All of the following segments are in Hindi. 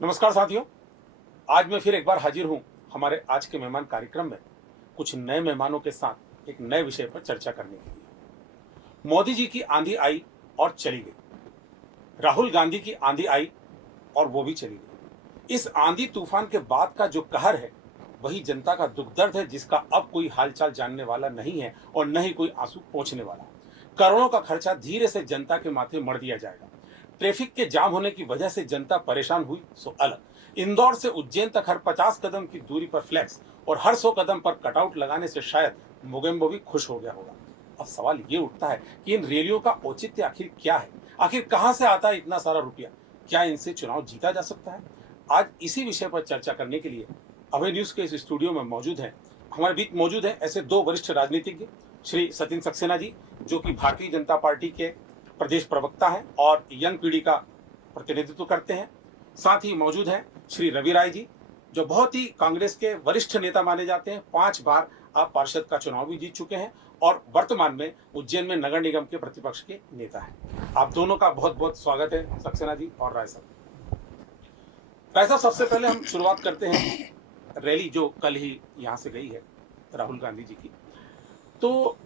नमस्कार साथियों, आज मैं फिर एक बार हाजिर हूं हमारे आज के मेहमान कार्यक्रम में कुछ नए मेहमानों के साथ एक नए विषय पर चर्चा करने के लिए। मोदी जी की आंधी आई और चली गई, राहुल गांधी की आंधी आई और वो भी चली गई। इस आंधी तूफान के बाद का जो कहर है वही जनता का दुख दर्द है, जिसका अब कोई हालचाल जानने वाला नहीं है और न ही कोई आंसू पोंछने वाला। करोड़ों का खर्चा धीरे से जनता के माथे मढ़ दिया जाएगा। ट्रैफिक के जाम होने की वजह से जनता परेशान हुई सो अलग। इंदौर से उज्जैन तक हर 50 कदम की दूरी पर फ्लैक्स और हर 100 कदम पर कटआउट लगाने से शायद मोगेम्बो भी खुश हो गया होगा। अब सवाल ये उठता है कि इन रैलियों का औचित्य आखिर क्या है? आखिर कहां से आता है इतना सारा रुपया? क्या इनसे चुनाव जीता जा सकता है? आज इसी विषय पर चर्चा करने के लिए अभय न्यूज के इस स्टूडियो में मौजूद है, हमारे बीच मौजूद है ऐसे दो वरिष्ठ राजनीतिज्ञ, श्री सचिन सक्सेना जी जो कि भारतीय जनता पार्टी के प्रदेश प्रवक्ता हैं और यंग पीढ़ी का प्रतिनिधित्व करते हैं। साथ ही मौजूद हैं श्री रवि राय जी जो बहुत ही कांग्रेस के वरिष्ठ नेता माने जाते हैं, 5 बार आप पार्षद का चुनाव भी जीत चुके हैं और वर्तमान में उज्जैन में नगर निगम के प्रतिपक्ष के नेता हैं। आप दोनों का बहुत बहुत स्वागत है, सक्सेना जी और राय साहब। राय साहब, सबसे पहले हम शुरुआत करते हैं रैली जो कल ही यहाँ से गई है राहुल गांधी जी की। तो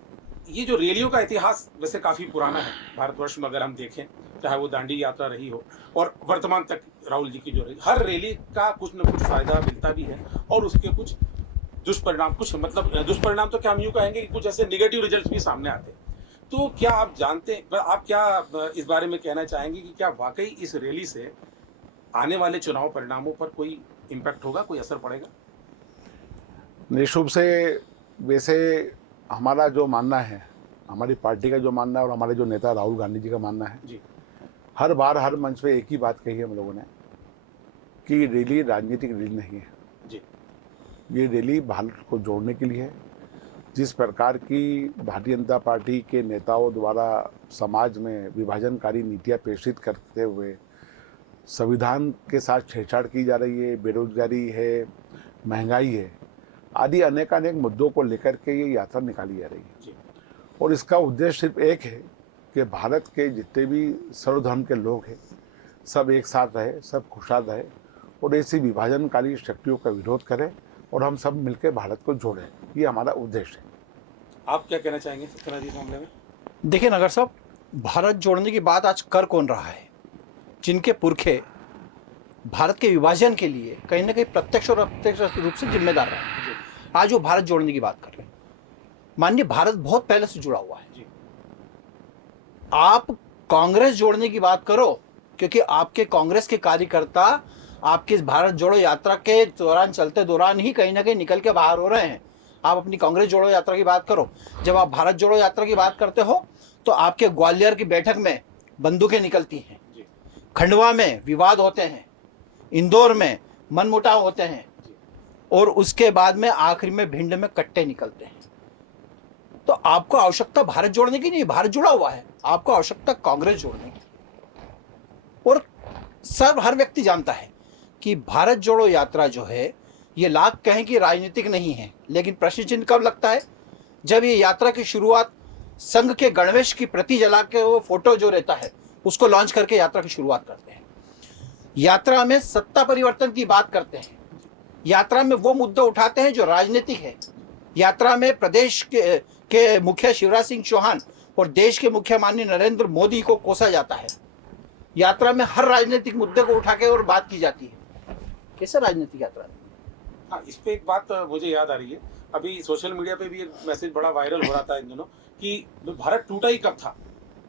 ये जो रैलियों का इतिहास वैसे काफी पुराना है भारतवर्ष में, अगर हम देखें चाहे वो दांडी यात्रा रही हो और वर्तमान तक राहुल जी की जो रही, हर रैली का कुछ न कुछ फायदा मिलता भी है और उसके कुछ दुष्परिणाम, कुछ मतलब दुष्परिणाम तो क्या हम यूँ कहेंगे कि कुछ ऐसे निगेटिव रिजल्ट भी सामने आते हैं। तो क्या आप जानते हैं, आप क्या इस बारे में कहना चाहेंगे कि क्या वाकई इस रैली से आने वाले चुनाव परिणामों पर कोई इम्पैक्ट होगा, कोई असर पड़ेगा? निश्चित रूप से वैसे हमारा जो मानना है, हमारी पार्टी का जो मानना है और हमारे जो नेता राहुल गांधी जी का मानना है जी हर बार हर मंच पे एक ही बात कही है हम लोगों ने कि रैली राजनीतिक रैली नहीं है। जी ये रैली भारत को जोड़ने के लिए है। जिस प्रकार की भारतीय जनता पार्टी के नेताओं द्वारा समाज में विभाजनकारी नीतियाँ प्रेषित करते हुए संविधान के साथ छेड़छाड़ की जा रही है, बेरोजगारी है, महंगाई है, आदि अनेकानेक मुद्दों को लेकर के ये यात्रा निकाली जा रही है। जी और इसका उद्देश्य सिर्फ एक है कि भारत के जितने भी सर्वधर्म के लोग हैं सब एक साथ रहे, सब खुशहाल रहे और ऐसी विभाजनकारी शक्तियों का विरोध करें और हम सब मिलकर भारत को जोड़ें। ये हमारा उद्देश्य है। आप क्या कहना चाहेंगे सक्सेना जी इस मामले में? देखिए नगर साहब, भारत जोड़ने की बात आज कर कौन रहा है? जिनके पुरखे भारत के विभाजन के लिए कहीं ना कहीं प्रत्यक्ष और अप्रत्यक्ष रूप से जिम्मेदार रहे हैं, आज वो भारत जोड़ने की बात कर रहे हैं। माननीय भारत बहुत पहले से जुड़ा हुआ है। जी आप कांग्रेस जोड़ने की बात करो, क्योंकि आपके कांग्रेस के कार्यकर्ता आपकी इस भारत जोड़ो यात्रा के दौरान, चलते दौरान ही कहीं ना कहीं निकल के बाहर हो रहे हैं। आप अपनी कांग्रेस जोड़ो यात्रा की बात करो। जब आप भारत जोड़ो यात्रा की बात करते हो तो आपके ग्वालियर की बैठक में बंदूकें निकलती हैं, जी खंडवा में विवाद होते हैं, इंदौर में मनमुटाव होते हैं और उसके बाद में आखिरी में भिंड में कट्टे निकलते हैं। तो आपको आवश्यकता भारत जोड़ने की नहीं, भारत जुड़ा हुआ है, आपको आवश्यकता कांग्रेस जोड़ने की। और सब हर व्यक्ति जानता है कि भारत जोड़ो यात्रा जो है ये लाख कहें कि राजनीतिक नहीं है, लेकिन प्रश्न चिन्ह कब लगता है? जब ये यात्रा की शुरुआत संघ के गणवेश की प्रति जला के वो फोटो जो रहता है उसको लॉन्च करके यात्रा की शुरुआत करते हैं। यात्रा में सत्ता परिवर्तन की बात करते हैं, यात्रा में वो मुद्दे उठाते हैं जो राजनीतिक है। यात्रा में प्रदेश के मुखिया शिवराज सिंह चौहान और देश के मुखिया माननीय नरेंद्र मोदी को कोसा जाता है। यात्रा में हर राजनीतिक मुद्दे को उठा के और बात की जाती है। कैसे राजनीतिक यात्रा है? हाँ, इस पे एक बात मुझे याद आ रही है, अभी सोशल मीडिया पे भी एक मैसेज बड़ा वायरल हो रहा था इन दिनों कि भारत टूटा ही कब था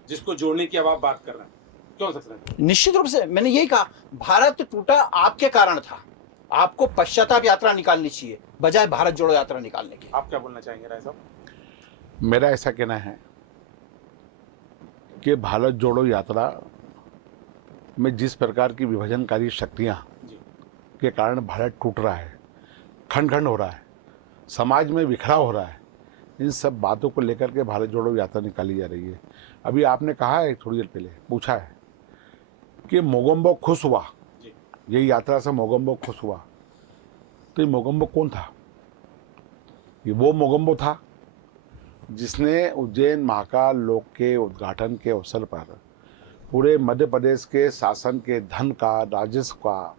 जिसको जोड़ने की अब आप बात कर रहे हैं। क्यों सक्सेना जी? निश्चित रूप से मैंने यही कहा, भारत टूटा आपके कारण था। आपको पश्चाताप यात्रा निकालनी चाहिए बजाय भारत जोड़ो यात्रा निकालने की। आप क्या बोलना चाहेंगे राय साहब? मेरा ऐसा कहना है कि भारत जोड़ो यात्रा में जिस प्रकार की विभाजनकारी शक्तियाँ जी के कारण भारत टूट रहा है, खंड खंड हो रहा है, समाज में बिखराव हो रहा है, इन सब बातों को लेकर के भारत जोड़ो यात्रा निकाली जा रही है। अभी आपने कहा है, थोड़ी देर पहले पूछा है कि मोगेम्बो खुश हुआ, जी यही यात्रा से मोगेम्बो खुश हुआ। तो ये मोगेम्बो कौन था? ये वो मोगेम्बो था जिसने उज्जैन महाकाल लोक के उद्घाटन के अवसर पर पूरे मध्य प्रदेश के शासन के धन का, राजस्व का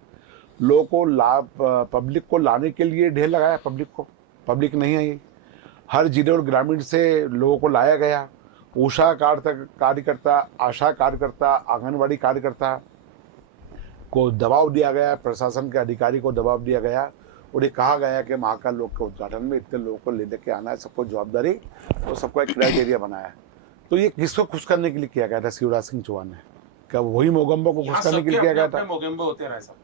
लोगों को पब्लिक को लाने के लिए ढेर लगाया, पब्लिक नहीं आई। हर जिले और ग्रामीण से लोगों को लाया गया। ऊषा कार्यकर्ता, आशा कार्यकर्ता, आंगनबाड़ी कार्यकर्ता को दबाव दिया गया, प्रशासन के अधिकारी को दबाव दिया गया और ये कहा गया कि महाकाल लोक के उद्घाटन में इतने लोगों को ले के आना है, सबको जवाबदारी और सबको एक क्राइटेरिया बनाया है। तो ये किसको खुश करने के लिए किया गया था शिवराज सिंह चौहान ने? क्या वही मोगम्बो को खुश करने के लिए किया गया था? मोगेम्बो होते रहे सब,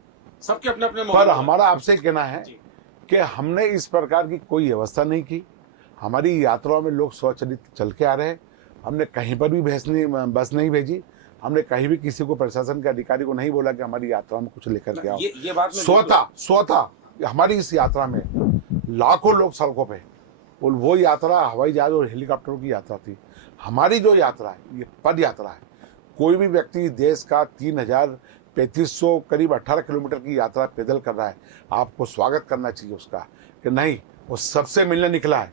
सबके अपने अपने पर हमारा आपसे कहना है कि हमने इस प्रकार की कोई व्यवस्था नहीं की। हमारी यात्राओं में लोग स्वचलित चल के आ रहे हैं। हमने कहीं पर भी बस नहीं भेजी। हमने कहीं भी किसी को, प्रशासन के अधिकारी को नहीं बोला कि हमारी यात्रा में कुछ लेकर के आओ। ये बात स्वतः हमारी इस यात्रा में लाखों लोग सड़कों पे, और वो यात्रा हवाई जहाज और हेलीकॉप्टरों की यात्रा थी। हमारी जो यात्रा है ये पद यात्रा है। कोई भी व्यक्ति देश का 3,3500 करीब 18 किलोमीटर की यात्रा पैदल कर रहा है, आपको स्वागत करना चाहिए उसका कि नहीं, वो सबसे मिलने निकला है।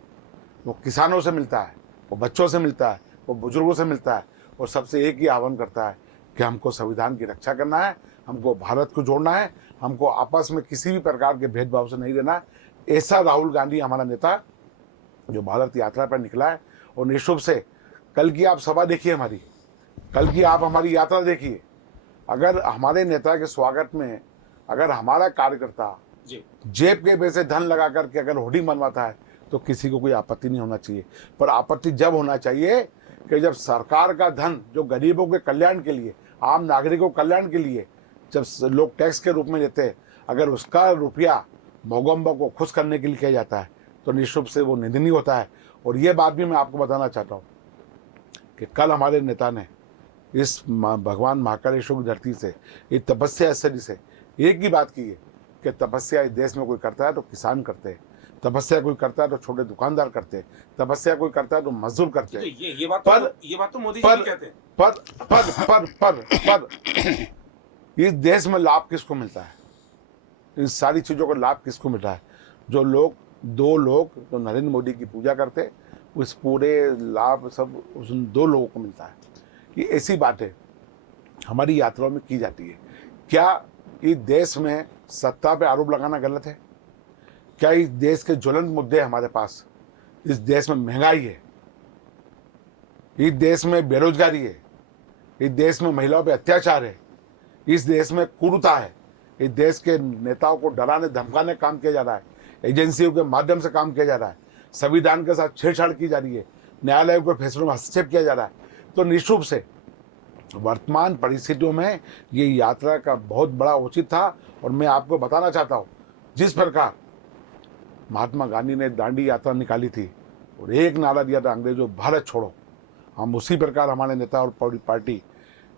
वो किसानों से मिलता है, वो बच्चों से मिलता है, वो बुजुर्गों से मिलता है और सबसे एक ही आह्वान करता है कि हमको संविधान की रक्षा करना है, हमको भारत को जोड़ना है, हमको आपस में किसी भी प्रकार के भेदभाव से नहीं रहना। ऐसा राहुल गांधी हमारा नेता जो भारत यात्रा पर निकला है। और निःशुभ से कल की आप सभा देखिए, कल की आप हमारी यात्रा देखिए। अगर हमारे नेता के स्वागत में अगर हमारा कार्यकर्ता जेब के पैसे धन लगा करके अगर होर्डिंग बनवाता है तो किसी को कोई आपत्ति नहीं होना चाहिए। पर आपत्ति जब होना चाहिए कि जब सरकार का धन जो गरीबों के कल्याण के लिए, आम नागरिकों के कल्याण के लिए जब लोग टैक्स के रूप में देते हैं, अगर उसका रुपया मोगम्बो को खुश करने के लिए किया जाता है तो निःशुभ से वो निंदनीय होता है। और ये बात भी मैं आपको बताना चाहता हूँ कि कल हमारे नेता ने इस भगवान महाकालेश्वर की धरती से, इस तपस्या स्थली से एक ही बात की है कि तपस्या इस देश में कोई करता है तो किसान करते हैं, तपस्या कोई करता है तो छोटे दुकानदार करते हैं, तपस्या कोई करता है तो मजदूर करते हैं। ये बात तो मोदी जी कहते हैं। पर इस देश में लाभ किसको मिलता है? इन सारी चीजों का लाभ किसको मिल रहा है? दो लोग जो नरेंद्र मोदी की पूजा करते, उस पूरे लाभ सब उन 2 लोगों को मिलता है। ये ऐसी बातें हमारी यात्राओं में की जाती है। क्या इस देश में सत्ता पे आरोप लगाना गलत है? क्या इस देश के ज्वलंत मुद्दे हमारे पास? इस देश में महंगाई है, इस देश में बेरोजगारी है, इस देश में महिलाओं पे अत्याचार है, इस देश में क्रूरता है, इस देश के नेताओं को डराने धमकाने काम किया जा रहा है, एजेंसियों के माध्यम से काम किया जा रहा है, संविधान के साथ छेड़छाड़ की जा रही है, न्यायालयों के फैसलों में हस्तक्षेप किया जा रहा है। तो निःशुभ से वर्तमान परिस्थितियों में ये यात्रा का बहुत बड़ा उचित था। और मैं आपको बताना चाहता हूँ, जिस प्रकार महात्मा गांधी ने दांडी यात्रा निकाली थी और एक नारा दिया था अंग्रेजों भारत छोड़ो, हम उसी प्रकार हमारे नेता और पूरी पार्टी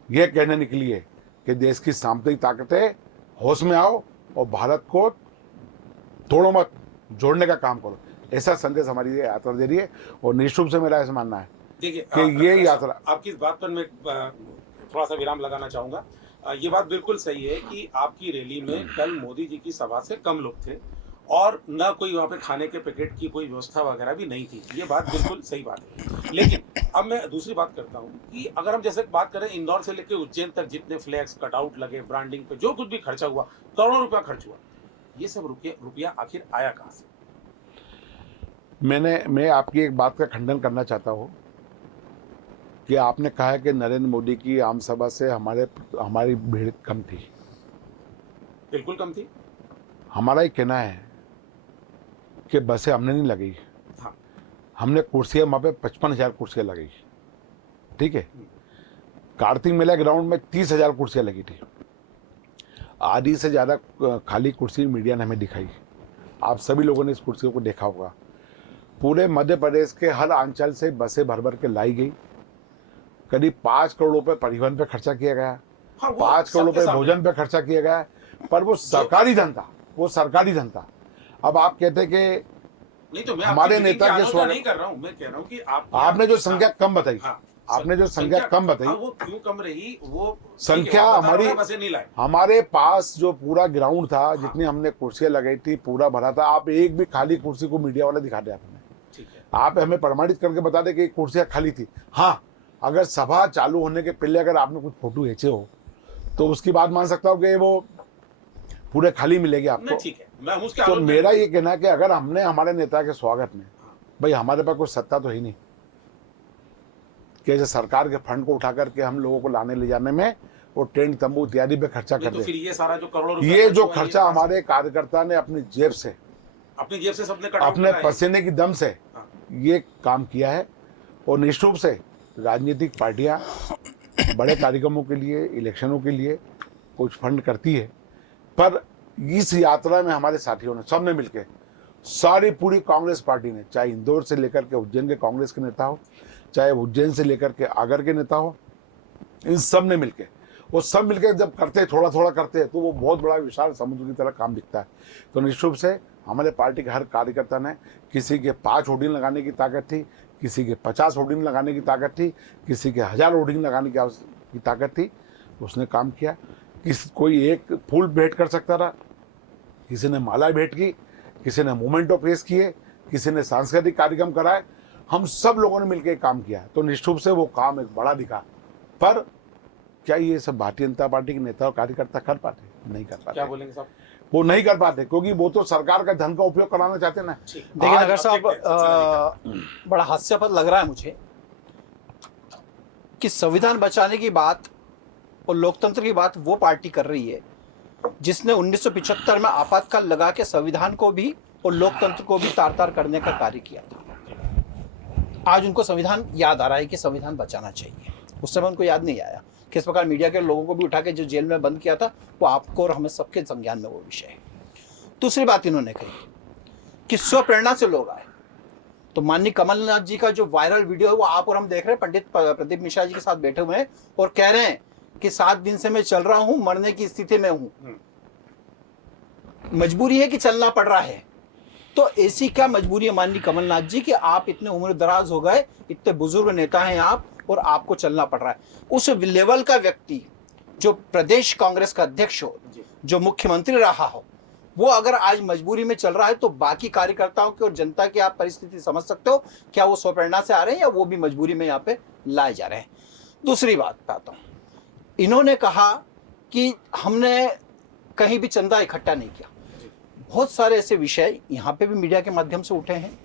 ये कहने निकली है कि देश की सामरिक ताकतें होश में आओ और भारत को तोड़ो मत, जोड़ने का काम करो। ऐसा संदेश हमारी ये यात्रा दे रही है। और निःशुभ से मेरा ऐसा मानना है देखिए कि ये यात्रा, आपकी इस बात पर मैं थोड़ा सा विराम लगाना चाहूंगा। ये बात बिल्कुल सही है कि आपकी रैली में कल मोदी जी की सभा से कम लोग थे और न कोई वहाँ पे खाने के पैकेट की कोई व्यवस्था वगैरह भी नहीं थी। ये बात बिल्कुल सही बात है। लेकिन अब मैं दूसरी बात करता हूँ कि अगर हम जैसे बात करें इंदौर से लेकर उज्जैन तक जितने फ्लैक्स कटआउट लगे, ब्रांडिंग पे जो कुछ भी खर्चा हुआ, करोड़ों रुपया खर्च हुआ, ये सब रुपया आखिर आया कहाँ से? मैं आपकी एक बात का खंडन करना चाहता हूँ कि आपने कहा है कि नरेंद्र मोदी की आम सभा से हमारी भीड़ कम थी। बिल्कुल कम थी। हमारा ही कहना है कि बसें हमने नहीं लगाई। हाँ। हमने कुर्सियाँ वहाँ पे 55,000 कुर्सियाँ लगाई, ठीक है। कार्तिक मेला ग्राउंड में 30,000 कुर्सियाँ लगी थी। आधी से ज़्यादा खाली कुर्सी मीडिया ने हमें दिखाई। आप सभी लोगों ने इस कुर्सियों को देखा होगा। पूरे मध्य प्रदेश के हर अंचल से बसें भर भर के लाई गई। करीब 5 करोड़ रुपए परिवहन पे खर्चा किया गया। हाँ, 5 करोड़ रुपए भोजन पे खर्चा किया गया। पर वो सरकारी धन था, अब आप कहते कि नहीं, तो मैं हमारे नेता के स्वागत नहीं कर रहा हूं। मैं कह रहा हूं कि आपने जो संख्या कम बताई, आपने जो संख्या कम बताई, वो क्यों कम रही? वो संख्या हमारे पास जो पूरा ग्राउंड था, जितनी हमने कुर्सियां लगाई थी, पूरा भरा था। आप एक भी खाली कुर्सी को मीडिया वाला दिखा दे आपने, आप हमें प्रमाणित करके बता दे कि कुर्सियां खाली थी। हाँ, अगर सभा चालू होने के पहले अगर आपने कुछ फोटो खींचे हो तो उसकी बात मान सकता हूँ कि वो पूरे खाली मिलेगी नहीं आपको। ठीक है, मैं हूं उसके तो आलोक में। मेरा ये कहना है कि अगर हमने हमारे नेता के स्वागत में, भाई हमारे पास कोई सत्ता तो ही नहीं कि जैसे सरकार के फंड को उठा करके हम लोगों को लाने ले जाने में वो टेंट तंबू इत्यादि पे खर्चा नहीं कर तो फिर दे। ये सारा जो करोड़ों रुपए ये खर्च जो हुआ है, खर्चा हमारे कार्यकर्ता ने अपनी जेब से, अपनी जेब से सबने कटा अपने पसीने की दम से हाँ। ये काम किया है। और निश्चित रूप से राजनीतिक पार्टियां बड़े कार्यक्रमों के लिए, इलेक्शनों के लिए कुछ फंड करती है, पर इस यात्रा में हमारे साथियों ने, सबने मिलकर, सारी पूरी कांग्रेस पार्टी ने, चाहे इंदौर से लेकर के उज्जैन के कांग्रेस के नेता हो, चाहे उज्जैन से लेकर के आगर के नेता हो, इन सब ने मिलकर, वो सब मिलकर जब करते, थोड़ा थोड़ा करते, तो वो बहुत बड़ा विशाल समुद्र की तरह काम दिखता है। तो निश्चित रूप से हमारे पार्टी के हर कार्यकर्ता ने, किसी के 5 होर्डिंग लगाने की ताकत थी, किसी के 50 होर्डिंग लगाने की ताकत थी, किसी के 1000 होर्डिंग लगाने की ताकत थी, उसने काम किया। कोई एक फूल भेंट कर सकता रहा, किसी ने माला भेंट की, किसी ने मोमेंटो पेश किए, किसी ने सांस्कृतिक कार्यक्रम कराए, हम सब लोगों ने मिलकर काम किया। तो निश्चित रूप से वो काम एक बड़ा दिखा। पर क्या ये सब भारतीय जनता पार्टी के नेता और कार्यकर्ता कर पाते? नहीं कर पाते। क्या बोलेंगे साहब? वो नहीं कर पाते क्योंकि वो तो सरकार का धन का उपयोग कराना चाहते ना। देखिए नगर साहब, बड़ा हास्यास्पद लग रहा है मुझे कि संविधान बचाने की बात और लोकतंत्र की बात वो पार्टी कर रही है जिसने 1975 में आपातकाल लगा के संविधान को भी और लोकतंत्र को भी तार तार करने का कार्य किया था। आज उनको संविधान याद आ रहा है कि संविधान बचाना चाहिए। उस समय उनको याद नहीं आया किस प्रकार मीडिया के लोगों को भी उठा के जो जेल में बंद किया था, वो आपको और हमें सबके संज्ञान में वो विषय है। दूसरी बात इन्होंने कही कि स्वप्रेरणा से लोग आए। तो माननीय कमलनाथ जी का जो वायरल वीडियो है वो आप और हम देख रहे हैं, पंडित प्रदीप मिश्रा जी के साथ बैठे हुए हैं और कह रहे हैं कि 7 दिन से मैं चल रहा हूं, मरने की स्थिति में हूं, मजबूरी है कि चलना पड़ रहा है। तो ऐसी क्या मजबूरी है माननीय कमलनाथ जी कि आप इतने उम्र दराज हो गए, इतने बुजुर्ग नेता हैं आप और आपको चलना पड़ रहा है। उस लेवल का व्यक्ति जो प्रदेश कांग्रेस का अध्यक्ष हो, जो मुख्यमंत्री रहा हो, वो अगर आज मजबूरी में चल रहा है तो बाकी कार्यकर्ताओं की और जनता की आप परिस्थिति समझ सकते हो। क्या वो स्वप्रेरणा से आ रहे हैं या वो भी मजबूरी में यहाँ पे लाए जा रहे हैं? दूसरी बात पे आता हूं, इन्होंने कहा कि हमने कहीं भी चंदा इकट्ठा नहीं किया। बहुत सारे ऐसे विषय यहाँ पे भी मीडिया के माध्यम से उठे हैं,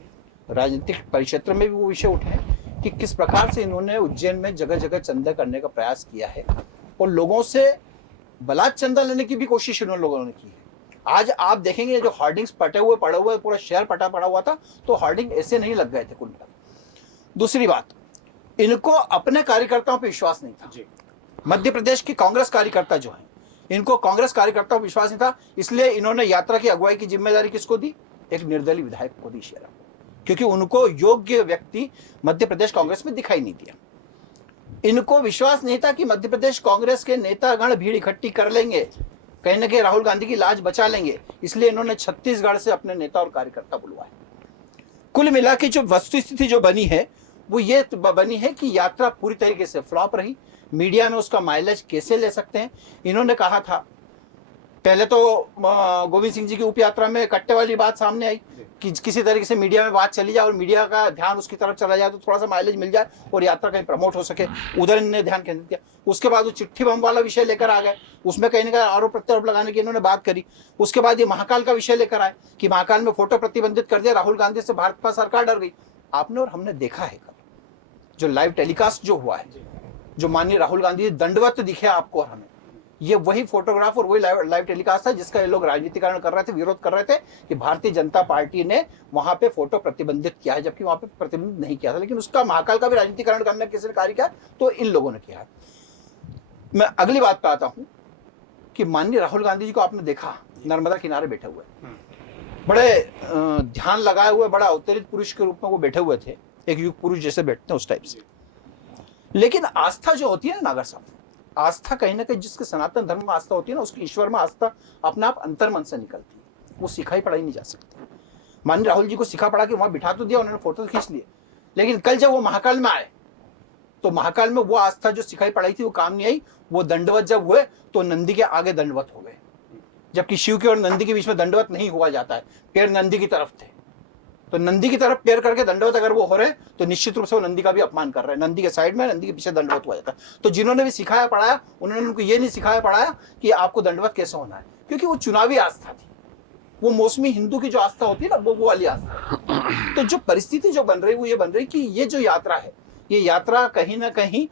राजनीतिक परिक्षेत्र में भी वो विषय उठे हैं कि किस प्रकार से इन्होंने उज्जैन में जगह जगह चंदा करने का प्रयास किया है और लोगों से बलात् चंदा लेने की भी कोशिश उन लोगों ने की है। आज आप देखेंगे जो होर्डिंग्स पड़े हुए पूरा शहर पड़ा हुआ था, तो होर्डिंग ऐसे नहीं लग गए थे कुल मिलाकर। दूसरी बात, इनको अपने कार्यकर्ताओं पर विश्वास नहीं था। मध्य प्रदेश की कांग्रेस कार्यकर्ता जो है, इनको कांग्रेस कार्यकर्ताओं पर विश्वास नहीं था, इसलिए इन्होंने यात्रा की अगुवाई की जिम्मेदारी किसको दी? एक निर्दलीय विधायक को दी शेरा, क्योंकि उनको योग्य व्यक्ति मध्य प्रदेश कांग्रेस में दिखाई नहीं दिया। इनको विश्वास नहीं था कि मध्य प्रदेश कांग्रेस के नेतागण भीड़ इकट्ठी कर लेंगे, कहीं ना कहीं राहुल गांधी की लाज बचा लेंगे, इसलिए इन्होंने छत्तीसगढ़ से अपने नेता और कार्यकर्ता बुलवाए। कुल मिला के जो वस्तुस्थिति जो बनी है वो ये बनी है कि यात्रा पूरी तरीके से फ्लॉप रही। मीडिया में उसका माइलेज कैसे ले सकते हैं? इन्होंने कहा था, पहले तो गोविंद सिंह जी की उप यात्रा में कट्टे वाली बात सामने आई कि किसी तरीके से मीडिया में बात चली जाए और मीडिया का ध्यान उसकी तरफ चला जाए तो थोड़ा सा माइलेज मिल जाए और यात्रा कहीं प्रमोट हो सके, उधर इन्होंने ध्यान केंद्रित किया। उसके बाद वो चिट्ठी बम वाला विषय लेकर आ गए, उसमें कहीं ना कहीं आरोप प्रत्यारोप लगाने की इन्होंने बात करी। उसके बाद ये महाकाल का विषय लेकर आए कि महाकाल में फोटो प्रतिबंधित कर दिया, राहुल गांधी से भाजपा सरकार डर गई। आपने और हमने देखा है जो लाइव टेलीकास्ट जो हुआ है, जो माननीय राहुल गांधी दंडवत दिखे आपको और हमें, ये वही फोटोग्राफ और वही लाइव टेलीकास्ट था जिसका ये लोग राजनीतिकरण कर रहे थे, विरोध कर रहे थे कि भारतीय जनता पार्टी ने वहां पे फोटो प्रतिबंधित किया है, जबकि वहां पे प्रतिबंधित नहीं किया था। लेकिन उसका महाकाल का भी राजनीतिकरण करने किसी ने कार्य किया तो इन लोगों ने किया। मैं अगली बात पे आता हूं कि माननीय राहुल गांधी जी को आपने देखा नर्मदा किनारे बैठे हुए, बड़े ध्यान लगाए हुए, बड़ा अवतरित पुरुष के रूप में वो बैठे हुए थे, एक युग पुरुष जैसे बैठते हैं उस टाइप से। लेकिन आस्था जो होती है ना नागर साहब, आस्था कहीं ना कहीं जिसके सनातन धर्म में आस्था होती है ना, उसकी ईश्वर में आस्था अपने आप अंतर्मन से निकलती है, वो सिखाई पढ़ाई नहीं जा सकती। माननीय राहुल जी को सिखा पढ़ा के वहां बिठा तो दिया, उन्होंने फोटो खींच लिए, लेकिन कल जब वो महाकाल में आए तो महाकाल में वो आस्था जो सिखाई पढ़ाई थी वो काम नहीं आई। वो दंडवत जब हुए तो नंदी के आगे दंडवत हो गए, जबकि शिव के और नंदी के बीच में दंडवत नहीं हुआ जाता है, पैर नंदी की तरफ थे। तो नंदी की तरफ पैर करके दंडवत अगर वो हो रहे हैं तो निश्चित रूप से वो नंदी का भी अपमान कर रहे हैं। नंदी के साइड में, नंदी के पीछे दंडवत हुआ जाता है। तो जिन्होंने भी सिखाया पढ़ाया उन्होंने उनको ये नहीं सिखाया पढ़ाया कि आपको दंडवत कैसे होना है, क्योंकि वो चुनावी आस्था थी, वो मौसमी हिंदू की जो आस्था होती है ना, वो वाली आस्था। तो जो परिस्थिति जो बन रही वो ये बन रही कि ये जो यात्रा है, ये यात्रा कहीं ना कहीं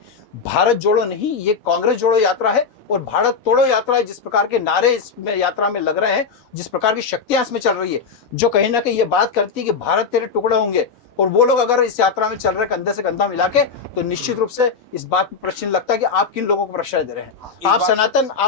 भारत जोड़ो नहीं, ये कांग्रेस जोड़ो यात्रा है और भारत तोड़ो यात्रा है। जिस प्रकार के नारे इसमें यात्रा में लग रहे हैं, जिस प्रकार की शक्तियां इसमें चल रही है, जो कहीं ना कहीं ये बात करती है कि भारत तेरे टुकड़े होंगे, और वो लोग अगर इस यात्रा में चल रहे कंधे से कंधा मिला के, तो निश्चित रूप से इस बात पर प्रश्न लगता है कि आप किन लोगों को प्रश्रय दे रहे हैं। आप